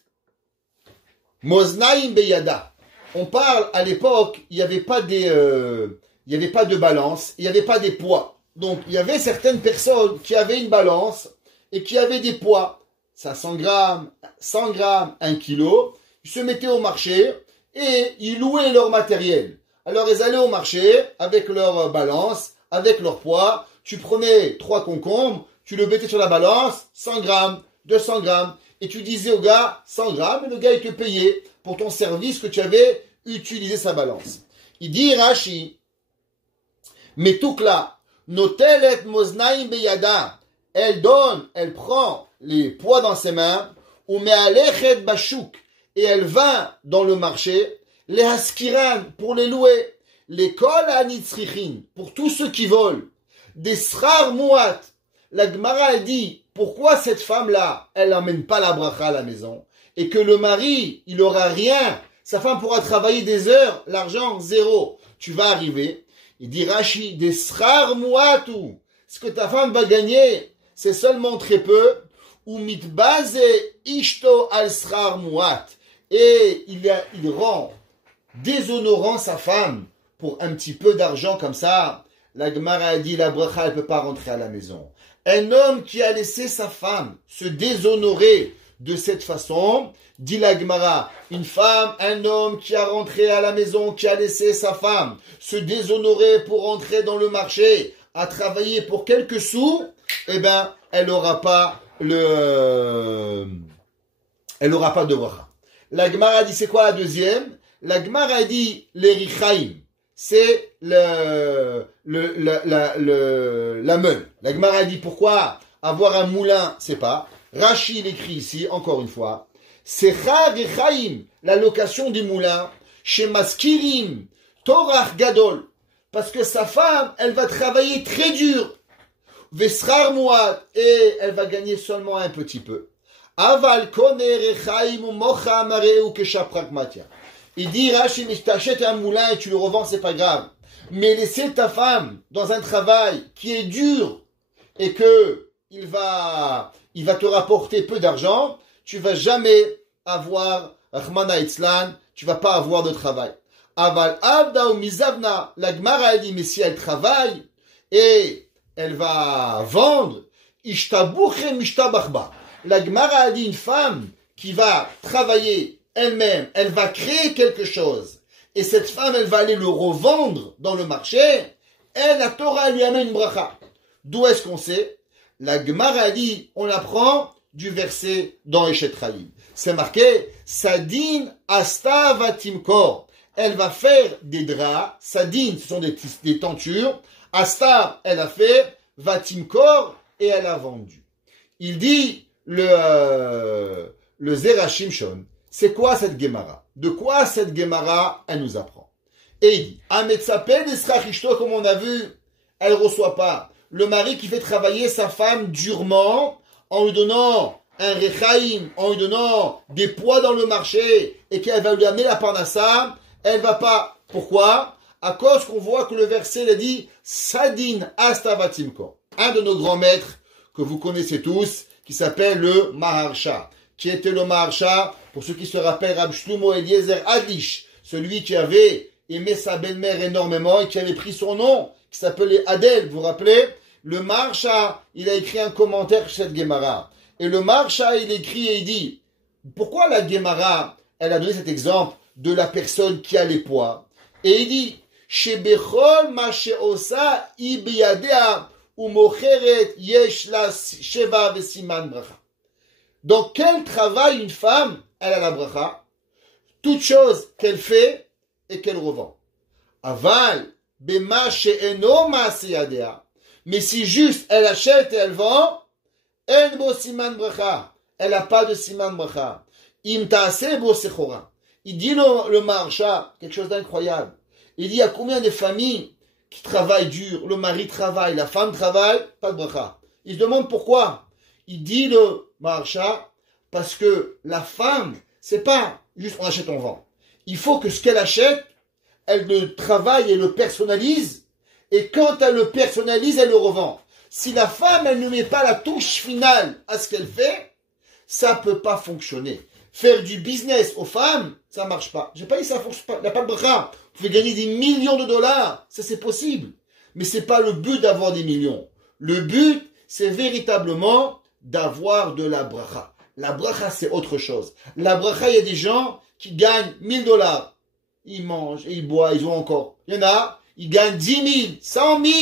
moznaim beyada. On parle à l'époque, il n'y avait pas de balance, il n'y avait pas des poids. Donc il y avait certaines personnes qui avaient une balance et qui avaient des poids. 500 grammes, 100 grammes, 1 kilo, ils se mettaient au marché et ils louaient leur matériel. Alors ils allaient au marché avec leur balance, avec leur poids. Tu prenais 3 concombres, tu le mettais sur la balance, 100 grammes, 200 grammes, et tu disais au gars 100 grammes, et le gars il te payait pour ton service que tu avais utilisé sa balance. Il dit Rashi, Metukla, notelet moznaim beyada. Elle donne, elle prend les poids dans ses mains, ou me'alechet bashuk, et elle va dans le marché, les haskiran, pour les louer, les kol anitzrichin, pour tous ceux qui volent, des srar muat. La Gemara elle dit, pourquoi cette femme-là, elle n'amène pas la bracha à la maison, et que le mari, il aura rien, sa femme pourra travailler des heures, l'argent, zéro. Tu vas arriver, il dit Rashi, des srar muatu, ce que ta femme va gagner, c'est seulement très peu, ou mitbaze ishto al srar muat, et il rend déshonorant sa femme pour un petit peu d'argent comme ça. La Gemara a dit la bracha elle peut pas rentrer à la maison. Un homme qui a laissé sa femme se déshonorer de cette façon, dit la Gemara, une femme, un homme qui a rentré à la maison, qui a laissé sa femme se déshonorer pour rentrer dans le marché, à travailler pour quelques sous, eh ben, elle n'aura pas de bracha. La Gemara dit, c'est quoi la deuxième? La Gemara dit, les richaim. C'est la meule. La Gemara dit, pourquoi avoir un moulin, c'est pas. Rashi l'écrit ici, encore une fois. C'est richaim, la location du moulin, chez Maskirim, Torah Gadol. Parce que sa femme, elle va travailler très dur. Vesrar muat, et elle va gagner seulement un petit peu. Aval kone rechaim mocha mareu kesha pragmatia. Il dit, Rashi, mais t'achètes un moulin et tu le revends, c'est pas grave. Mais laisser ta femme dans un travail qui est dur et que il va te rapporter peu d'argent, tu vas jamais avoir Rahmana Itzlan, tu vas pas avoir de travail. Aval avda ou mizavna, la Gemara dit, mais si elle travaille et elle va vendre, ishtabuche mishtabachba. La Gemara dit, une femme qui va travailler elle-même, elle va créer quelque chose, et cette femme, elle va aller le revendre dans le marché, elle, la Torah, elle lui amène une bracha. D'où est-ce qu'on sait? La Gemara dit, on apprend du verset dans Eshet Chaim. C'est marqué, Sadin asta vatimkor. Elle va faire des draps, Sadin, ce sont des tentures, Asta, elle a fait, vatimkor, et elle a vendu. Il dit, le Zerachim Shon, c'est quoi cette Gemara? De quoi cette Gemara, elle nous apprend? Et il dit, Ametsapel esrachishto, comme on a vu, elle reçoit pas. Le mari qui fait travailler sa femme durement, en lui donnant un rechaim, en lui donnant des poids dans le marché, et qu'elle va lui amener la parnassa, elle va pas. Pourquoi? À cause qu'on voit que le verset, il a dit, Sadin astavatimko. Un de nos grands maîtres, que vous connaissez tous, qui s'appelle le Maharsha. Qui était le Maharsha? Pour ceux qui se rappellent, Rab Shlomo Eliezer Adlish, celui qui avait aimé sa belle-mère énormément et qui avait pris son nom, qui s'appelait Adel, vous vous rappelez? Le Maharsha, il a écrit un commentaire sur cette Gemara. Et le Maharsha, il écrit et il dit, pourquoi la Gemara, elle a donné cet exemple de la personne qui a les poids. Et il dit, Shebechol ma sheosa ibiyadea umocheret yesh la sheva vesiman bracha. Dans quel travail une femme, elle a la bracha? Toute chose qu'elle fait et qu'elle revend. Aval, bema she'eno ma'aseyadea. Mais si juste elle achète et elle vend, en bo siman bracha. Elle n'a pas de siman bracha. Im ta'ase bo sechora. Il dit le Maharsha, quelque chose d'incroyable. Il dit, il y a combien de familles qui travaillent dur? Le mari travaille, la femme travaille, pas de bracha. Il se demande pourquoi. Il dit le Maharsha, parce que la femme, c'est pas juste on achète, on vend. Il faut que ce qu'elle achète, elle le travaille et le personnalise. Et quand elle le personnalise, elle le revend. Si la femme, elle ne met pas la touche finale à ce qu'elle fait, ça peut pas fonctionner. Faire du business aux femmes, ça marche pas. J'ai pas dit ça fonctionne pas. Il n'y a pas de bracha. Vous pouvez gagner des millions de dollars. Ça, c'est possible. Mais c'est pas le but d'avoir des millions. Le but, c'est véritablement d'avoir de la bracha. La bracha, c'est autre chose. La bracha, il y a des gens qui gagnent 1000 dollars. Ils mangent et ils boivent, ils ont encore. Il y en a, ils gagnent 10 000, 100 000.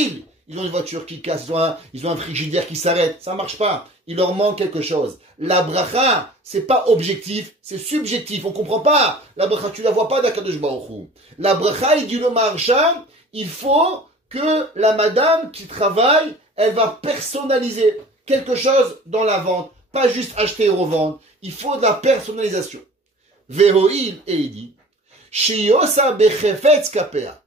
Ils ont une voiture qui casse, ils ont un frigidaire qui s'arrête. Ça marche pas. Il leur manque quelque chose. La bracha, c'est pas objectif, c'est subjectif. On comprend pas. La bracha, tu la vois pas d'Akadosh Baruch Hu. La bracha, il dit le Maharsha, il faut que la madame qui travaille, elle va personnaliser quelque chose dans la vente. Pas juste acheter et revendre. Il faut de la personnalisation. Vehoil, et il dit, Shiyosa bechefetz kapea.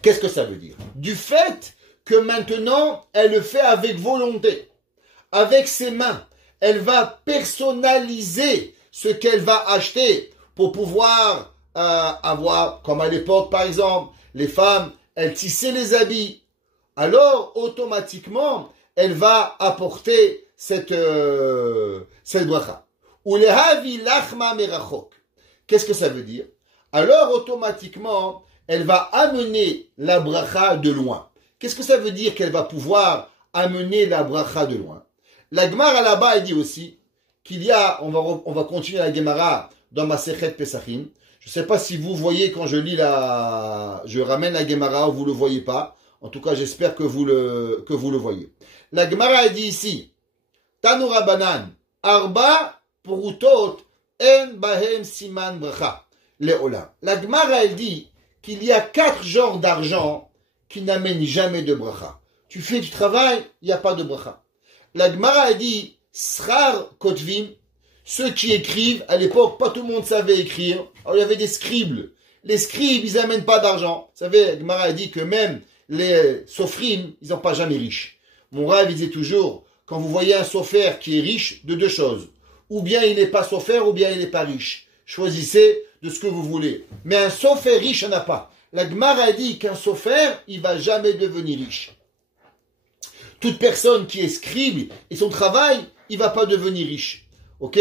Qu'est-ce que ça veut dire? Du fait que maintenant, elle le fait avec volonté, avec ses mains. Elle va personnaliser ce qu'elle va acheter pour pouvoir avoir, comme à l'époque par exemple, les femmes, elles tissaient les habits. Alors, automatiquement, elle va apporter cette bracha. Ulehavi lachma merachok. Qu'est-ce que ça veut dire? Alors, automatiquement, elle va amener la bracha de loin. Qu'est-ce que ça veut dire qu'elle va pouvoir amener la bracha de loin? La Gemara là-bas, elle dit aussi qu'il y a, on va continuer la Gemara dans ma Sechet Pesachim. Je ne sais pas si vous voyez quand je lis je ramène la Gemara ou vous ne le voyez pas. En tout cas, j'espère que vous le voyez. La Gemara, elle dit ici, Tanura Banan, Arba Purutot, En Bahem Siman Bracha, Leola. La Gemara, elle dit qu'il y a 4 genres d'argent qui n'amènent jamais de bracha. Tu fais du travail, il n'y a pas de bracha. La Gemara a dit, Srar Kotvim, ceux qui écrivent, à l'époque, pas tout le monde savait écrire. Alors il y avait des scribes. Les scribes, ils n'amènent pas d'argent. Vous savez, la Gemara a dit que même les sofrim, ils n'ont pas jamais riches. Mon rêve, il disait toujours, quand vous voyez un sofer qui est riche, de 2 choses. Ou bien il n'est pas sofer, ou bien il n'est pas riche. Choisissez de ce que vous voulez. Mais un sofer riche, il n'y en a pas. La Gemara a dit qu'un sofer, il ne va jamais devenir riche. Toute personne qui est scribe et son travail, il ne va pas devenir riche. Ok?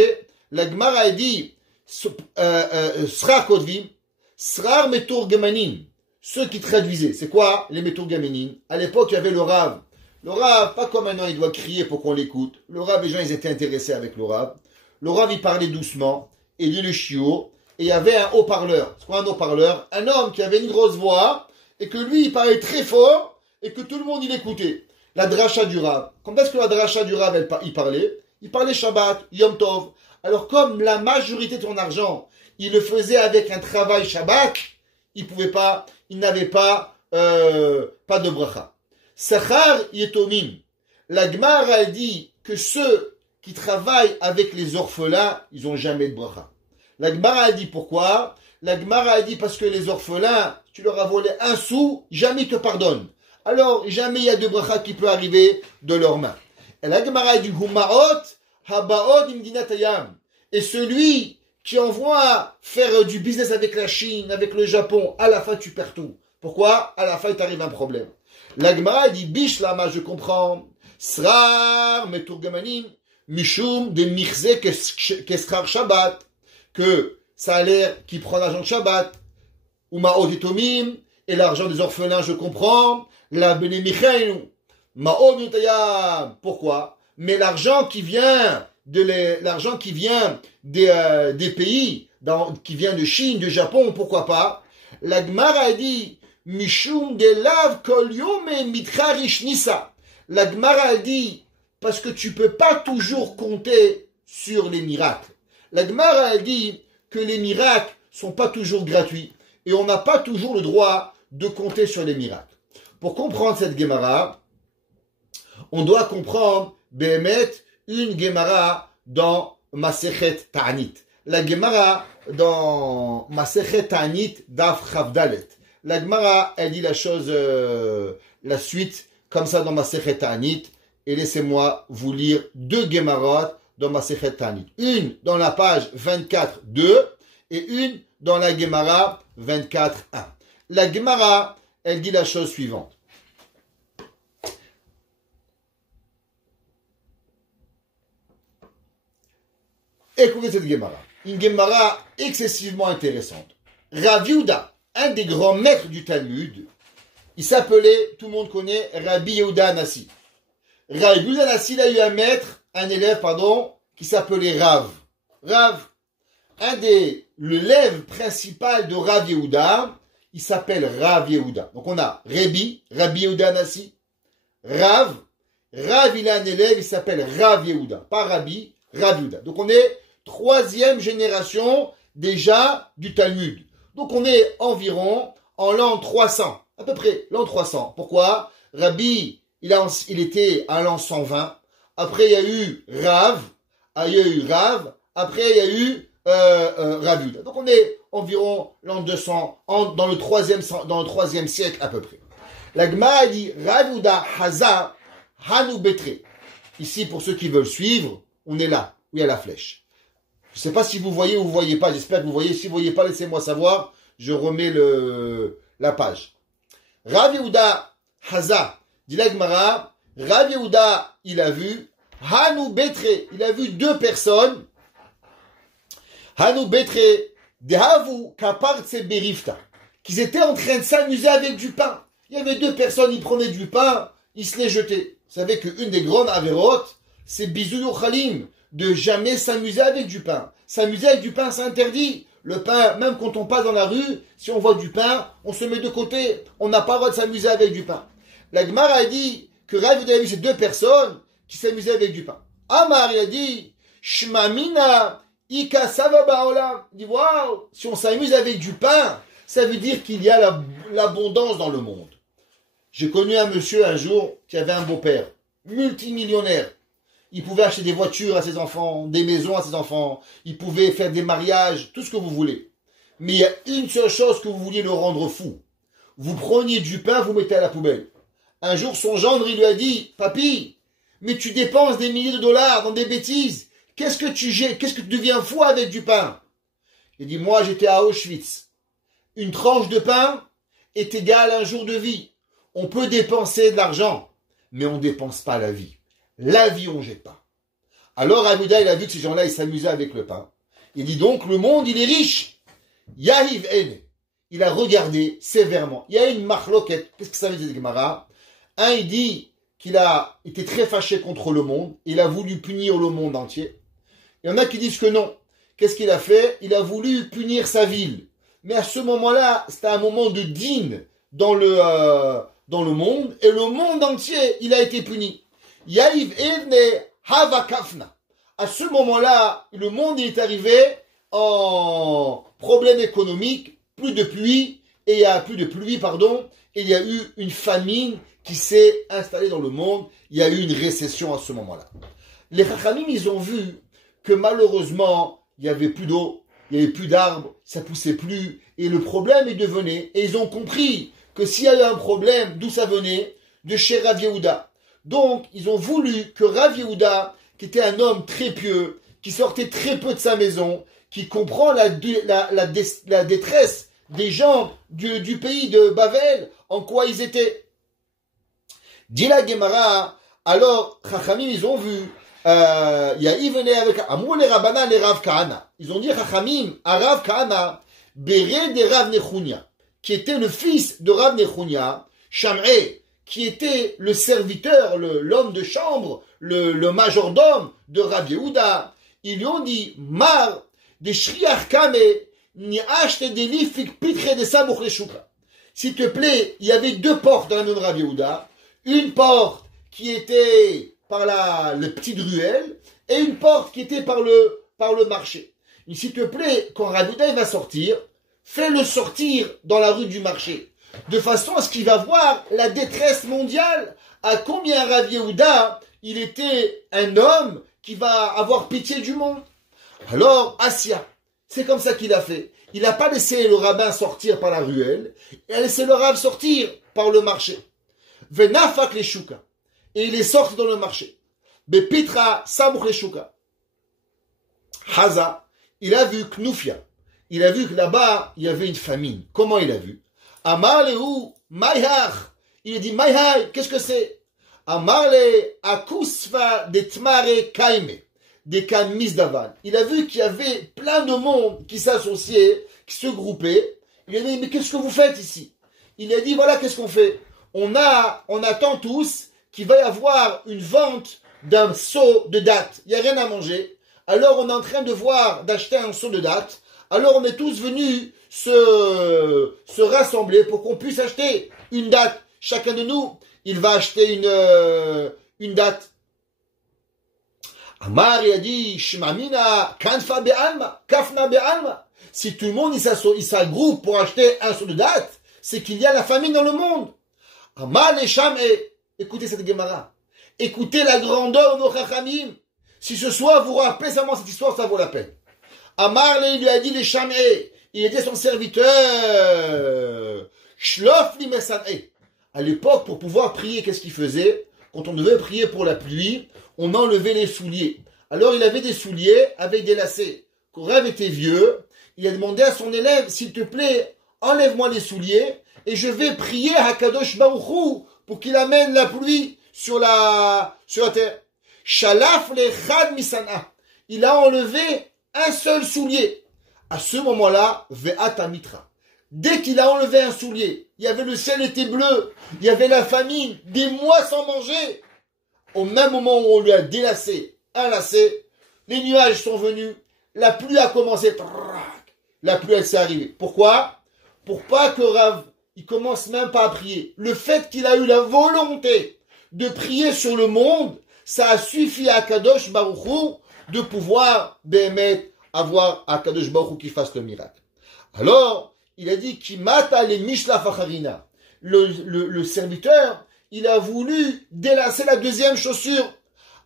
La Gemara a dit, Srar Kodvim, Srar Meturgamanim, ceux qui traduisaient. C'est quoi les Meturgamanim? À l'époque, il y avait le Rav. Le Rav, pas comme maintenant, il doit crier pour qu'on l'écoute. Le Rav, les gens, ils étaient intéressés avec le Rav. Le Rav, il parlait doucement, et il lit le shiur, et il y avait un haut-parleur. C'est quoi un haut-parleur? Un homme qui avait une grosse voix, et que lui, il parlait très fort, et que tout le monde, il écoutait. La dracha du Rav. Quand est-ce que la dracha du Rav, il parlait? Il parlait Shabbat, Yom Tov. Alors, comme la majorité de son argent, il le faisait avec un travail Shabbat, il n'avait pas de bracha. Sachar Yetomim. La Gemara a dit que ceux qui travaillent avec les orphelins, ils n'ont jamais de bracha. La Gemara a dit pourquoi? La Gemara a dit parce que les orphelins, tu leur as volé 1 sou, jamais ils te pardonnent. Alors, jamais il y a de bracha qui peut arriver de leurs mains. Et la Gemara a dit Humaot, Habaot Imdinatayam. Et celui qui envoie faire du business avec la Chine, avec le Japon, à la fin tu perds tout. Pourquoi? À la fin il t'arrive un problème. La Gemara dit Bish Lama, je comprends. Srar Meturgamanim, Mishum de Mirze Keskar Shabbat. Que ça a l'air qui prend l'argent de Shabbat. Umaot Etomim, et l'argent des orphelins, je comprends. La Benemichenu, Maot Nutayam. Pourquoi? Mais l'argent qui vient des pays qui vient de Chine, de Japon, pourquoi pas. La Gemara a dit, Mishum de lav kol yome mitrarish nisa. La Gemara a dit, parce que tu peux pas toujours compter sur les miracles. La Gemara a dit que les miracles sont pas toujours gratuits et on n'a pas toujours le droit de compter sur les miracles. Pour comprendre cette Gemara, on doit comprendre Behemet, une Gemara dans Masechet Ta'anit. La Gemara dans Masechet Ta'anit Daf Chavdalet. La Gemara, elle dit la chose, la suite, comme ça dans Masechet Ta'anit. Et laissez-moi vous lire deux Gemarot dans Masechet Ta'anit. Une dans la page 24.2 et une dans la Gemara 24.1. La Gemara, elle dit la chose suivante. Écoutez cette Gemara. Une Gemara excessivement intéressante. Rav Yehuda, un des grands maîtres du Talmud, il s'appelait, tout le monde connaît, Rabbi Yehuda Hanassi. Rabbi Yehuda Hanassi, il a eu un élève, qui s'appelait Rav. Rav, l'élève principal de Rav Yehuda, il s'appelle Rav Yehuda. Donc on a Rabbi Yehuda Hanassi, Rav, il a un élève, il s'appelle Rav Yehuda. Pas Rabbi, Rav Yehuda. Donc on est troisième génération déjà du Talmud. Donc on est environ en l'an 300, à peu près l'an 300. Pourquoi? Rabbi, il était à l'an 120. Après il y a eu Rav, après il y a eu Rav Yehuda. Donc on est environ l'an 200, dans le troisième siècle à peu près. La Gemara dit Rav Yehuda Haza Hanu Betre. Ici pour ceux qui veulent suivre, on est là où il y a la flèche. Je ne sais pas si vous voyez ou vous ne voyez pas. J'espère que vous voyez. Si vous ne voyez pas, laissez-moi savoir. Je remets la page. Rav Yehuda Haza, dit la Gemara, Rav Yehuda, il a vu Hanu Betre. Il a vu deux personnes. Hanu Betre, Dehavu Kapartse Berifta, qu'ils étaient en train de s'amuser avec du pain. Il y avait deux personnes, ils prenaient du pain, ils se les jetaient. Vous savez qu'une des grandes avérotes, c'est Bizou Khalim, de jamais s'amuser avec du pain. S'amuser avec du pain, c'est interdit. Le pain, même quand on passe dans la rue, si on voit du pain, on se met de côté. On n'a pas le droit de s'amuser avec du pain. La Gemara a dit que Rav Yehuda a vu ces deux personnes qui s'amusaient avec du pain. Amar, il a dit, Shmamina, Ika Sava Ba'olam. Il dit, waouh, si on s'amuse avec du pain, ça veut dire qu'il y a l'abondance dans le monde. J'ai connu un monsieur un jour qui avait un beau-père, multimillionnaire. Il pouvait acheter des voitures à ses enfants, des maisons à ses enfants. Il pouvait faire des mariages, tout ce que vous voulez. Mais il y a une seule chose que vous vouliez le rendre fou. Vous preniez du pain, vous mettez à la poubelle. Un jour, son gendre, il lui a dit, Papy, mais tu dépenses des milliers de dollars dans des bêtises. Qu'est-ce que tu deviens fou avec du pain? Il dit, moi, j'étais à Auschwitz. Une tranche de pain est égale à un jour de vie. On peut dépenser de l'argent, mais on ne dépense pas la vie. La vie, on ne jette pas. Alors, Rav Yehuda, il a vu que ces gens-là, ils s'amusaient avec le pain. Il dit donc, le monde, il est riche. Yahiv en. Il a regardé sévèrement. Il y a une marloquette. Qu'est-ce que ça veut dire, Gemara? Un, il dit qu'il a été très fâché contre le monde. Il a voulu punir le monde entier. Il y en a qui disent que non. Qu'est-ce qu'il a fait? Il a voulu punir sa ville. Mais à ce moment-là, c'était un moment de dîne dans le monde. Et le monde entier, il a été puni. Yahiv evne havakafna. À ce moment-là, le monde est arrivé en problème économique, plus de pluie, et il y a il y a eu une famine qui s'est installée dans le monde, il y a eu une récession à ce moment-là. Les Chachamim, ils ont vu que malheureusement, il n'y avait plus d'eau, il n'y avait plus d'arbres, ça poussait plus, et le problème est devenu, et ils ont compris que s'il y a eu un problème, d'où ça venait? De chez Rav Yehuda. Donc, ils ont voulu que Rav Yehuda, qui était un homme très pieux, qui sortait très peu de sa maison, qui comprend la détresse des gens du pays de Bavel, en quoi ils étaient. Dit la Gemara, alors, Chachamim, ils ont vu, il venait avec, Amrou les Rabbanan, les Rav Kahana. Ils ont dit, Chachamim, à Rav Kahana, Béré de Rav Nechunia, qui était le fils de Rav Nechunia, Sham'e, qui était le serviteur, l'homme de chambre, le majordome de Rav Yehuda. Ils lui ont dit, Mar, des shriach kame, ni acheté des lifik pitre de samour les chouka. S'il te plaît, il y avait deux portes dans la maison de Rav Yehuda. Une porte qui était par le petite ruelle et une porte qui était par le marché. Et s'il te plaît, quand Rav Yehuda va sortir, fais-le sortir dans la rue du marché. De façon à ce qu'il va voir la détresse mondiale. À combien Rav Yehuda, il était un homme qui va avoir pitié du monde. Alors, Assia, c'est comme ça qu'il a fait. Il n'a pas laissé le rabbin sortir par la ruelle, il a laissé le rabbin sortir par le marché. Venafak les chouka. Et il est sorti dans le marché. Bepitra samouch les chouka. Haza, il a vu Knufia. Il a vu que là-bas, il y avait une famine. Comment il a vu? Amar lehu mayhach. Il a dit mayhach, qu'est-ce que c'est? Amar le akusva de tmare kaime. Des can misdavan. Il a vu qu'il y avait plein de monde qui s'associait, qui se groupait. Il a dit, mais qu'est-ce que vous faites ici? Il a dit, voilà, qu'est-ce qu'on fait? On attend tous qu'il va y avoir une vente d'un seau de dattes. Il n'y a rien à manger. Alors on est en train de d'acheter un seau de dattes. Alors on est tous venus se rassembler pour qu'on puisse acheter une date. Chacun de nous, il va acheter une date. Amar, il a dit, Shmamina, Kanfa be'alma, Kafna be'alma. Si tout le monde, il s'agroupe pour acheter un seau de date, c'est qu'il y a la famine dans le monde. Amar, les Sham'e. Écoutez cette Gemara. Écoutez la grandeur de nos Chachamim. Si ce soir vous rappelez seulement cette histoire, ça vaut la peine. Amar, il lui a dit, les Sham'e. Il a dit à son serviteur, Shlof li mesan'e. À l'époque, pour pouvoir prier, qu'est-ce qu'il faisait? Quand on devait prier pour la pluie, on enlevait les souliers. Alors il avait des souliers avec des lacets. Quand Rav était vieux, il a demandé à son élève, s'il te plaît, enlève-moi les souliers et je vais prier à Kadosh Baruch Hu pour qu'il amène la pluie sur la terre. Shalaf le chad misana. Il a enlevé un seul soulier. À ce moment-là, ve'ata mitra. Dès qu'il a enlevé un soulier, il y avait le ciel était bleu, il y avait la famine, des mois sans manger. Au même moment où on lui a délacé un lacet, les nuages sont venus, la pluie a commencé, la pluie elle s'est arrivée. Pourquoi? Pour pas que Rav, il commence même pas à prier. Le fait qu'il a eu la volonté de prier sur le monde, ça a suffi à Kadosh Baruch Hu de pouvoir avoir à Kadosh Baruch Hu qui fasse le miracle. Alors, il a dit qui mata les mishla facharina. Le serviteur, il a voulu délacer la deuxième chaussure.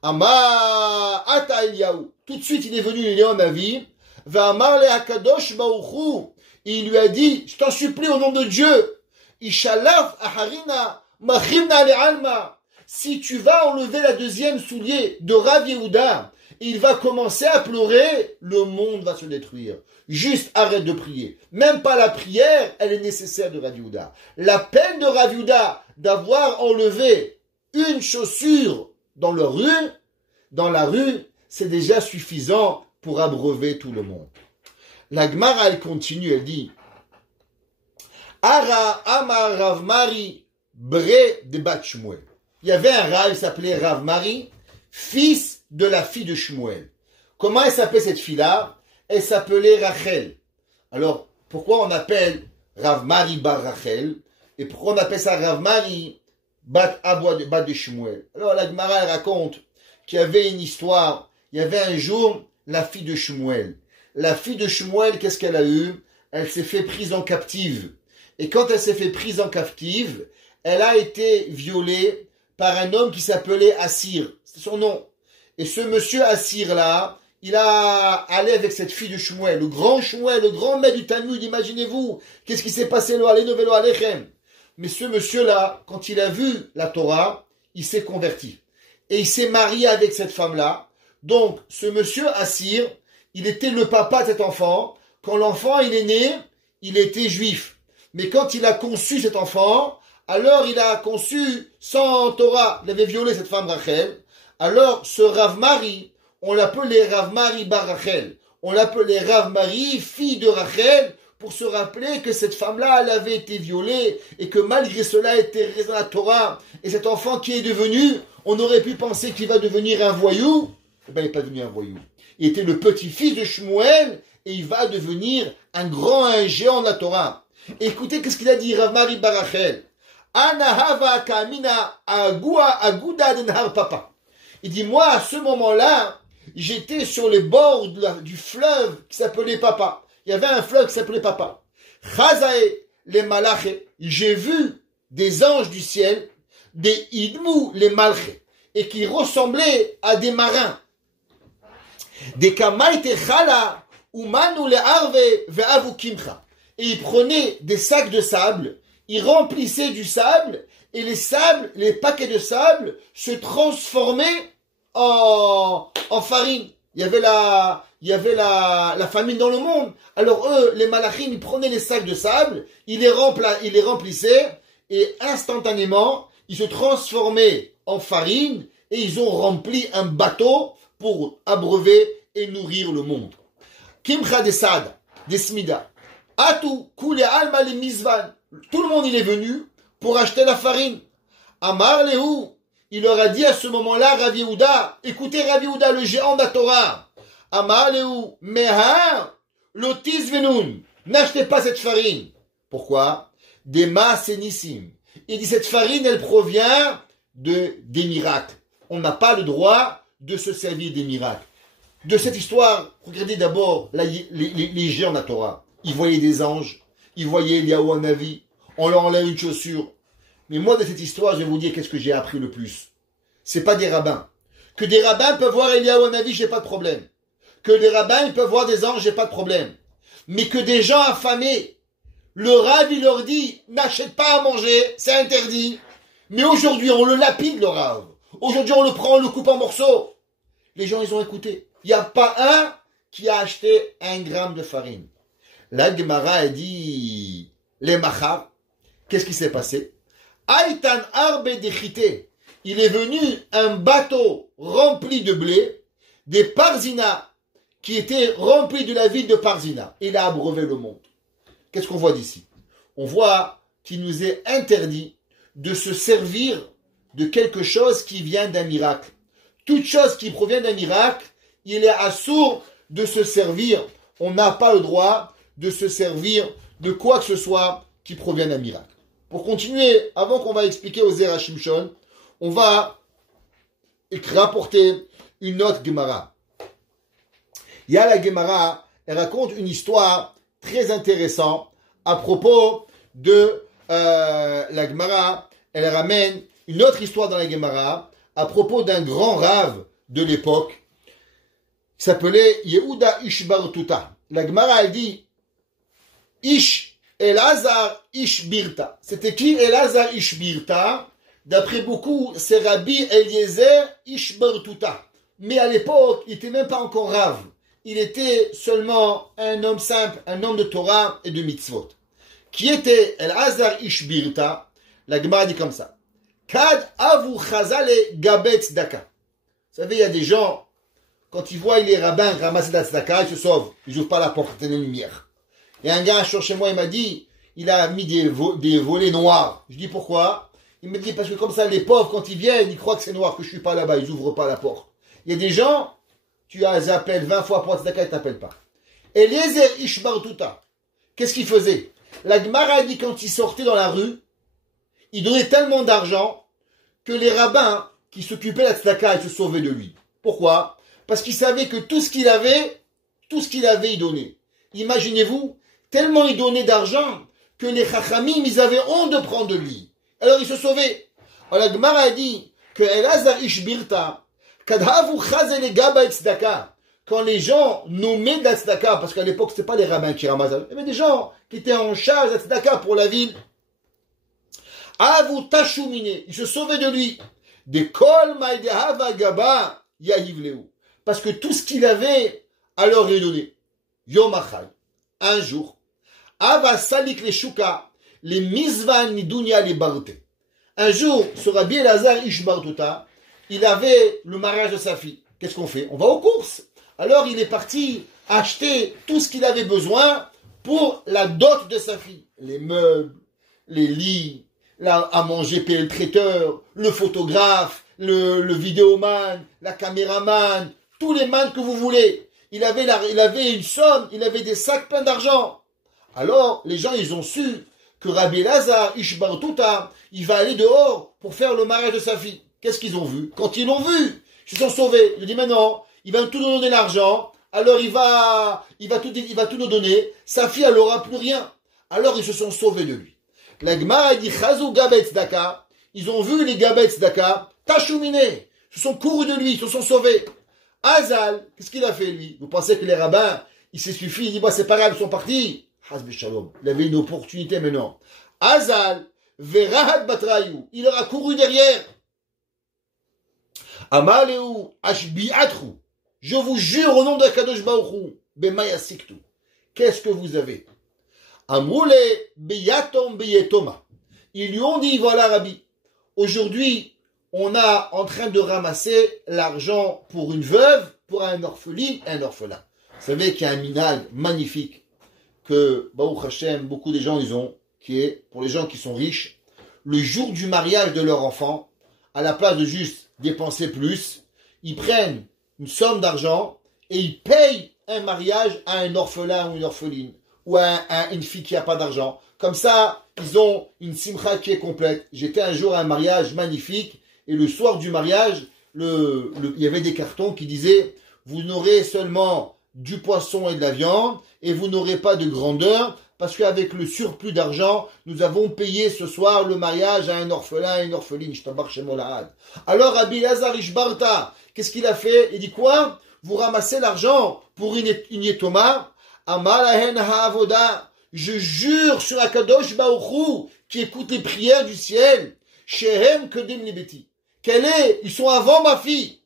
Ama ata Eliyahu. Tout de suite, il est venu, il est en avis. Va amar le hakadosh baruchu. Il lui a dit, je t'en supplie au nom de Dieu. Ishalaf aharina machimna le alma. Si tu vas enlever la deuxième soulier de Rav Yehuda, il va commencer à pleurer, le monde va se détruire. Juste arrête de prier. Même pas la prière, elle est nécessaire de Rav Yehuda. La peine de Rav Yehuda d'avoir enlevé une chaussure dans la rue, c'est déjà suffisant pour abreuver tout le monde. La Gemara, elle continue, elle dit Ara Amar Rav Mari Bre de Bat Shmuel. Il y avait un Rav, il s'appelait Rav Mari, fils de la fille de Shmuel. Comment elle s'appelait cette fille-là? Elle s'appelait Rachel. Alors, pourquoi on appelle Rav Mari bar Rachel? Et pourquoi on appelle ça Rav Mari bat de Shmuel? Alors, la Gemara elle raconte qu'il y avait une histoire. Il y avait un jour la fille de Shmuel. La fille de Shmuel, qu'est-ce qu'elle a eu? Elle s'est fait prise en captive. Et quand elle s'est fait prise en captive, elle a été violée par un homme qui s'appelait Assir. C'est son nom. Et ce monsieur Assir-là, il a allé avec cette fille de Shmuel, le grand maître du Talmud, imaginez-vous, qu'est-ce qui s'est passé là, Novelo Alechem. Mais ce monsieur-là, quand il a vu la Torah, il s'est converti. Et il s'est marié avec cette femme-là. Donc, ce monsieur Assir, il était le papa de cet enfant. Quand l'enfant, il est né, il était juif. Mais quand il a conçu cet enfant, alors il a conçu sans Torah. Il avait violé cette femme Rachel. Alors, ce Rav Mari, on l'appelait Rav Mari bar Rachel. On l'appelait Rav Mari, fille de Rachel, pour se rappeler que cette femme-là, elle avait été violée, et que malgré cela, elle était restée dans la Torah. Et cet enfant qui est devenu, on aurait pu penser qu'il va devenir un voyou. Eh bien, il n'est pas devenu un voyou. Il était le petit-fils de Shmuel et il va devenir un géant de la Torah. Écoutez qu'est-ce qu'il a dit Rav Mari Barachel. Anahava kamina aguda denhar papa. Il dit, moi, à ce moment-là, j'étais sur les bords du fleuve qui s'appelait Papa. Il y avait un fleuve qui s'appelait Papa. Chazae les malaché. J'ai vu des anges du ciel, des idmou les malché, et qui ressemblaient à des marins. Des kamaite chala, umanu le arve ve'avu kimcha. Et ils prenaient des sacs de sable, ils remplissaient du sable, et les paquets de sable se transformaient en farine. Il y avait la famine dans le monde. Alors eux, les malachim, ils prenaient les sacs de sable, ils les remplissaient, et instantanément, ils se transformaient en farine, et ils ont rempli un bateau pour abreuver et nourrir le monde. Kimcha de Sad, des Smida. Atu, Kule Alma le Mizvan. Tout le monde, il est venu pour acheter la farine. Amar Lehu, il leur a dit à ce moment-là, Rav Yehuda, écoutez Rav Yehuda, le géant de la Torah. Amar Lehu, Meha, Lotis Venun, n'achetez pas cette farine. Pourquoi? Des Maasenissim. Il dit, cette farine, elle provient des miracles. On n'a pas le droit de se servir des miracles. De cette histoire, regardez d'abord les géants de la Torah. Ils voyaient des anges, ils voyaient Eliyahu Hanavi, on leur enlève une chaussure. Mais moi, de cette histoire, je vais vous dire qu'est-ce que j'ai appris le plus. C'est pas des rabbins. Que des rabbins peuvent voir Eliyahu Hanavi, j'ai pas de problème. Que des rabbins, ils peuvent voir des anges, j'ai pas de problème. Mais que des gens affamés, le Rav, il leur dit, n'achète pas à manger, c'est interdit. Mais aujourd'hui, on le lapide, le Rav. Aujourd'hui, on le prend, on le coupe en morceaux. Les gens, ils ont écouté. Il n'y a pas un qui a acheté 1 gramme de farine. La Gemara a dit, les machar, qu'est-ce qui s'est passé? Aïtan arbe dechite. Il est venu un bateau rempli de blé, des Parzina, qui étaient remplis de la ville de Parzina. Il a abreuvé le monde. Qu'est-ce qu'on voit d'ici? On voit qu'il nous est interdit de se servir de quelque chose qui vient d'un miracle. Toute chose qui provient d'un miracle, il est assourd de se servir. On n'a pas le droit de se servir de quoi que ce soit qui provient d'un miracle. Pour continuer, avant qu'on va expliquer aux Zera Shimshon, on va rapporter une autre Gemara. Il y a la Gemara, elle raconte une histoire très intéressante à propos de la Gemara. Elle ramène une autre histoire dans la Gemara à propos d'un grand rave de l'époque qui s'appelait Yehuda Ish Bar Tuta. La Gemara elle dit Ish Elazar Ish Birta. C'était qui Elazar Ish Birta? D'après beaucoup, c'est Rabbi Eliezer Ish Bar Tuta. Mais à l'époque, il n'était même pas encore rave. Il était seulement un homme simple, un homme de Torah et de mitzvot. Qui était Elazar Ish Birta? La Gemara dit comme ça. Kad avu chazale gabet tzedaka. Vous savez, il y a des gens, quand ils voient les rabbins ramasser de la tzedaka, ils se sauvent. Ils n'ouvrent pas la porte, il y a une lumière. Et un gars, chez moi, il m'a dit, il a mis des volets noirs. Je dis pourquoi? Il me dit, parce que comme ça, les pauvres, quand ils viennent, ils croient que c'est noir, que je suis pas là-bas, ils n'ouvrent pas la porte. Il y a des gens, tu les appelles 20 fois pour la tzedaka, ils ne t'appellent pas. Eliezer Ish Bar Tuta, qu'est-ce qu'il faisait? La Gemara dit, quand il sortait dans la rue, il donnait tellement d'argent que les rabbins qui s'occupaient de la tzedaka, ils se sauvaient de lui. Pourquoi? Parce qu'ils savaient que tout ce qu'il avait, il donnait. Imaginez-vous, tellement il donnait d'argent que les chachamim, ils avaient honte de prendre de lui. Alors ils se sauvaient. Alors la Gemara a dit que Elazar Ish Birta, kadhavu chazele gaba et tzedaka, quand les gens nommaient de la tzedaka, parce qu'à l'époque, c'était pas les rabbins qui ramassaient, il y avait des gens qui étaient en charge de la tzedaka pour la ville. Avu tashumine, ils se sauvaient de lui. De kol maïdehava gaba yahivleu. Parce que tout ce qu'il avait, alors il donnait. Yom achad, un jour. Ava salik le shuka, les mizvan nidunya les barte. Un jour, ce Rabbi Elazar Ish Bar Tuta, il avait le mariage de sa fille. Qu'est-ce qu'on fait? On va aux courses. Alors il est parti acheter tout ce qu'il avait besoin pour la dot de sa fille. Les meubles, les lits, à manger, payer le traiteur, le photographe, le vidéoman, la caméraman, tous les man que vous voulez. il avait une somme, il avait des sacs pleins d'argent. Alors, les gens, ils ont su que Rabbi Elazar, Ishbar Tuta, il va aller dehors pour faire le mariage de sa fille. Qu'est-ce qu'ils ont vu? Quand ils l'ont vu, ils se sont sauvés. Ils ont dit, mais non, il va tout nous donner l'argent, alors il va tout nous donner, sa fille, elle n'aura plus rien. Alors, ils se sont sauvés de lui. La Gemara dit, Chazou Gabetz Daka, ils ont vu les Gabetz Daka, Tachumine, se sont courus de lui, ils se sont sauvés. Azal, qu'est-ce qu'il a fait lui? Vous pensez que les rabbins, il s'est suffi, il dit, bah, c'est pas grave, ils sont partis. Hasbe Shalom, il avait une opportunité maintenant. Azal, Verahat Batrayou, il leur a couru derrière. Amaleu, Ashbi'atru, je vous jure au nom de Kadosh Baruch Bemaya Siktu, qu'est-ce que vous avez? Amoule, Beyatom Beyetoma, ils lui ont dit, voilà Rabbi, aujourd'hui, on est en train de ramasser l'argent pour une veuve, pour un orpheline et un orphelin. Vous savez qu'il y a un minag magnifique que, Baruch Hashem, beaucoup de gens ils ont, qui est, pour les gens qui sont riches, le jour du mariage de leur enfant, à la place de juste dépenser plus, ils prennent une somme d'argent et ils payent un mariage à un orphelin ou une orpheline, ou à une fille qui n'a pas d'argent. Comme ça, ils ont une simcha qui est complète. J'étais un jour à un mariage magnifique, et le soir du mariage, il y avait des cartons qui disaient « Vous n'aurez seulement du poisson et de la viande, et vous n'aurez pas de grandeur, parce qu'avec le surplus d'argent, nous avons payé ce soir le mariage à un orphelin et une orpheline. » Alors Rabbi Elazar Ishbarta, qu'est-ce qu'il a fait? Il dit quoi? Vous ramassez l'argent pour une yetoma, Amalahen ha'avoda, je jure sur Akadosh Baruch qui écoute les prières du ciel, Shehem Kedem Libeti. Ils sont avant ma fille.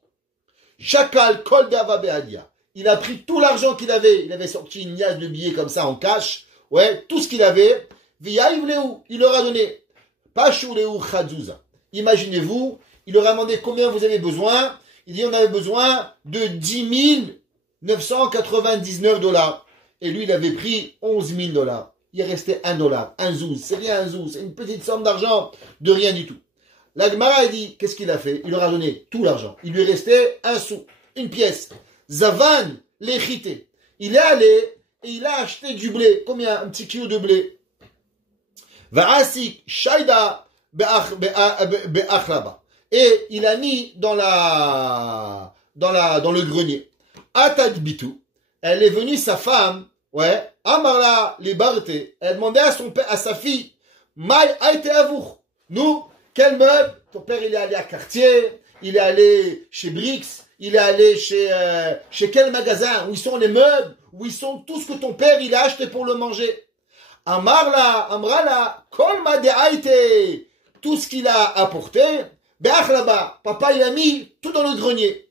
Shakal Kol Dava Behadia. Il a pris tout l'argent qu'il avait. Il avait sorti une liasse de billets comme ça en cash. Ouais, tout ce qu'il avait. Il leur a donné. Pashuleu Chadzouza. Imaginez-vous, il leur a demandé combien vous avez besoin. Il dit on avait besoin de 10 999 $. Et lui, il avait pris 11 000 $. Il restait $1. Un zouz. C'est rien un zouz. C'est une petite somme d'argent de rien du tout. La Gemara a dit, qu'est-ce qu'il a fait? Il leur a donné tout l'argent. Il lui restait un sou, une pièce. Zavan, l'échité. Il est allé et il a acheté du blé. Combien? Un petit kilo de blé. Va'asik, shaida, be'achlaba. Et il a mis dans le grenier. Atadbitu. Elle est venue, sa femme, ouais, Amarla, les Barte. Elle demandait à sa fille, Maï aïte avour. Nous, quel meuble? Ton père, il est allé à Cartier, il est allé chez Brix, il est allé chez quel magasin? Où ils sont les meubles? Où ils sont tout ce que ton père, il a acheté pour le manger? Amrala, kolma de aïte. Tout ce qu'il a apporté, be'achlaba. Papa, il a mis tout dans le grenier.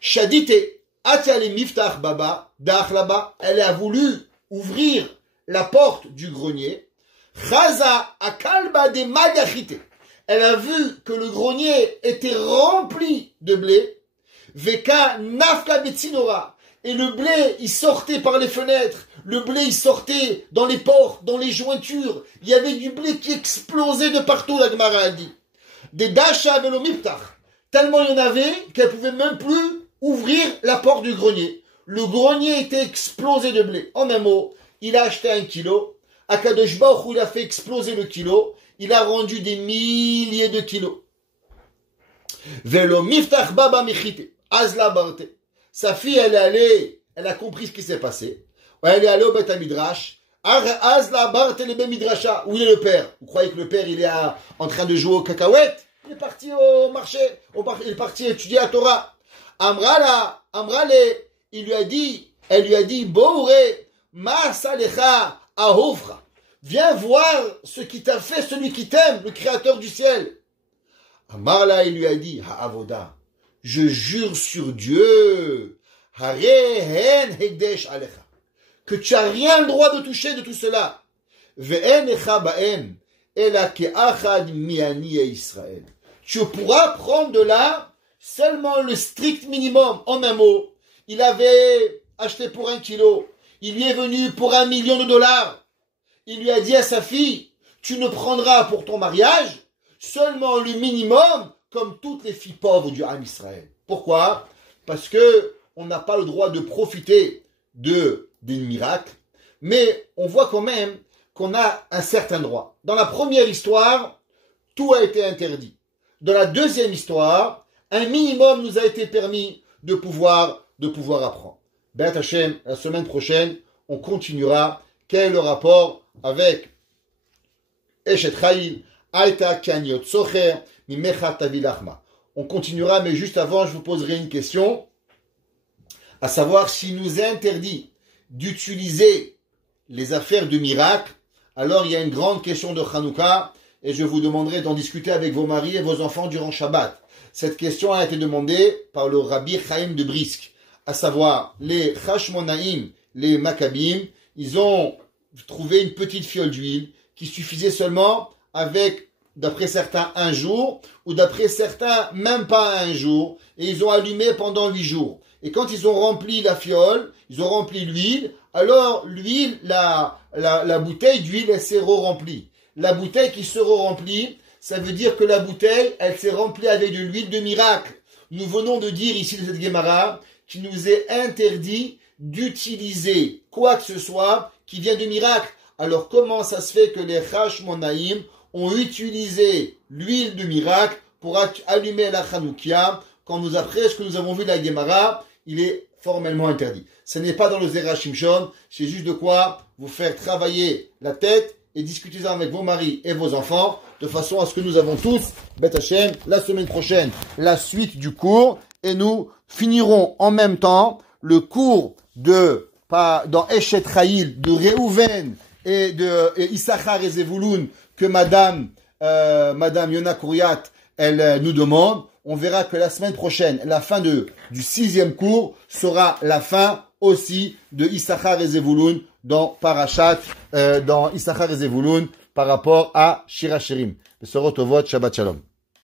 Shadite, atiale miftach baba, d'achlaba. Elle a voulu ouvrir la porte du grenier. Chaza akalba de magachite. Elle a vu que le grenier était rempli de blé. Veka nafka betsinora. Et le blé, il sortait par les fenêtres. Le blé, il sortait dans les portes, dans les jointures. Il y avait du blé qui explosait de partout, la Gemara a dit. Des dasha velomiptach. Tellement il y en avait qu'elle pouvait même plus ouvrir la porte du grenier. Le grenier était explosé de blé. En un mot, il a acheté 1 kilo. Akadosh Baruch Hu, il a fait exploser le kilo. Il a rendu des milliers de kilos. Velo miftach baba michite. Azla barte. Sa fille, elle est allée, elle a compris ce qui s'est passé. Elle est allée au Beth Midrash. Azla barte le Beth Midrasha. Où il est le père? Vous croyez que le père, il est en train de jouer aux cacahuètes? Il est parti au marché. Il est parti étudier la Torah. Amrale, elle lui a dit, Boure, ma salecha ahofra. Viens voir ce qui t'a fait, celui qui t'aime, le créateur du ciel. Amarla, il lui a dit, Ha'avoda, je jure sur Dieu, Harehen Hegdesh Alecha, que tu n'as rien le droit de toucher de tout cela. Ve'en echa ba'em, ela ke'achad mi'ani Israël. Tu pourras prendre de là seulement le strict minimum. En un mot, il avait acheté pour 1 kilo, il lui est venu pour $1 million. Il lui a dit à sa fille, tu ne prendras pour ton mariage seulement le minimum comme toutes les filles pauvres du Ham Israël. Pourquoi? Parce que on n'a pas le droit de profiter des miracles, mais on voit quand même qu'on a un certain droit. Dans la première histoire, tout a été interdit. Dans la deuxième histoire, un minimum nous a été permis de pouvoir apprendre. Be'at Hashem, la semaine prochaine, on continuera. Quel est le rapport avec Eshet Chayil, Aïta Kanyot Socher, Mimechat Tavilachma. On continuera, mais juste avant, je vous poserai une question, à savoir s'il nous est interdit d'utiliser les affaires de miracle, alors il y a une grande question de Hanouka, et je vous demanderai d'en discuter avec vos maris et vos enfants durant Shabbat. Cette question a été demandée par le Rabbi Chaim de Brisk, à savoir les Hashmonaïm, les Maccabim, ils ont trouvé une petite fiole d'huile qui suffisait seulement avec, d'après certains, un jour, ou d'après certains, même pas un jour, et ils ont allumé pendant 8 jours. Et quand ils ont rempli la fiole, ils ont rempli l'huile, alors l'huile, la bouteille d'huile, elle s'est re-remplie. La bouteille qui se re-remplit, ça veut dire que la bouteille, elle s'est remplie avec de l'huile de miracle. Nous venons de dire ici dans cette Gemara qu'il nous est interdit d'utiliser quoi que ce soit qui vient de miracle. Alors comment ça se fait que les Hashmonaïm ont utilisé l'huile de miracle pour allumer la Chanoukia quand après ce que nous avons vu de la Gemara, il est formellement interdit. Ce n'est pas dans le Zera Shimshon, c'est juste de quoi vous faire travailler la tête et discuter avec vos maris et vos enfants de façon à ce que nous avons tous, Be'at Hashem, la semaine prochaine, la suite du cours et nous finirons en même temps le cours dans Eshet Chayil de Reuven et Issachar et Zevulun que Madame Yona Kouriat, elle nous demande. On verra que la semaine prochaine, la fin du 6e cours sera la fin aussi de Issachar et Zevulun dans Issachar et Zevulun par rapport à Shira Shirim. Besorot Tovot, Shabbat Shalom.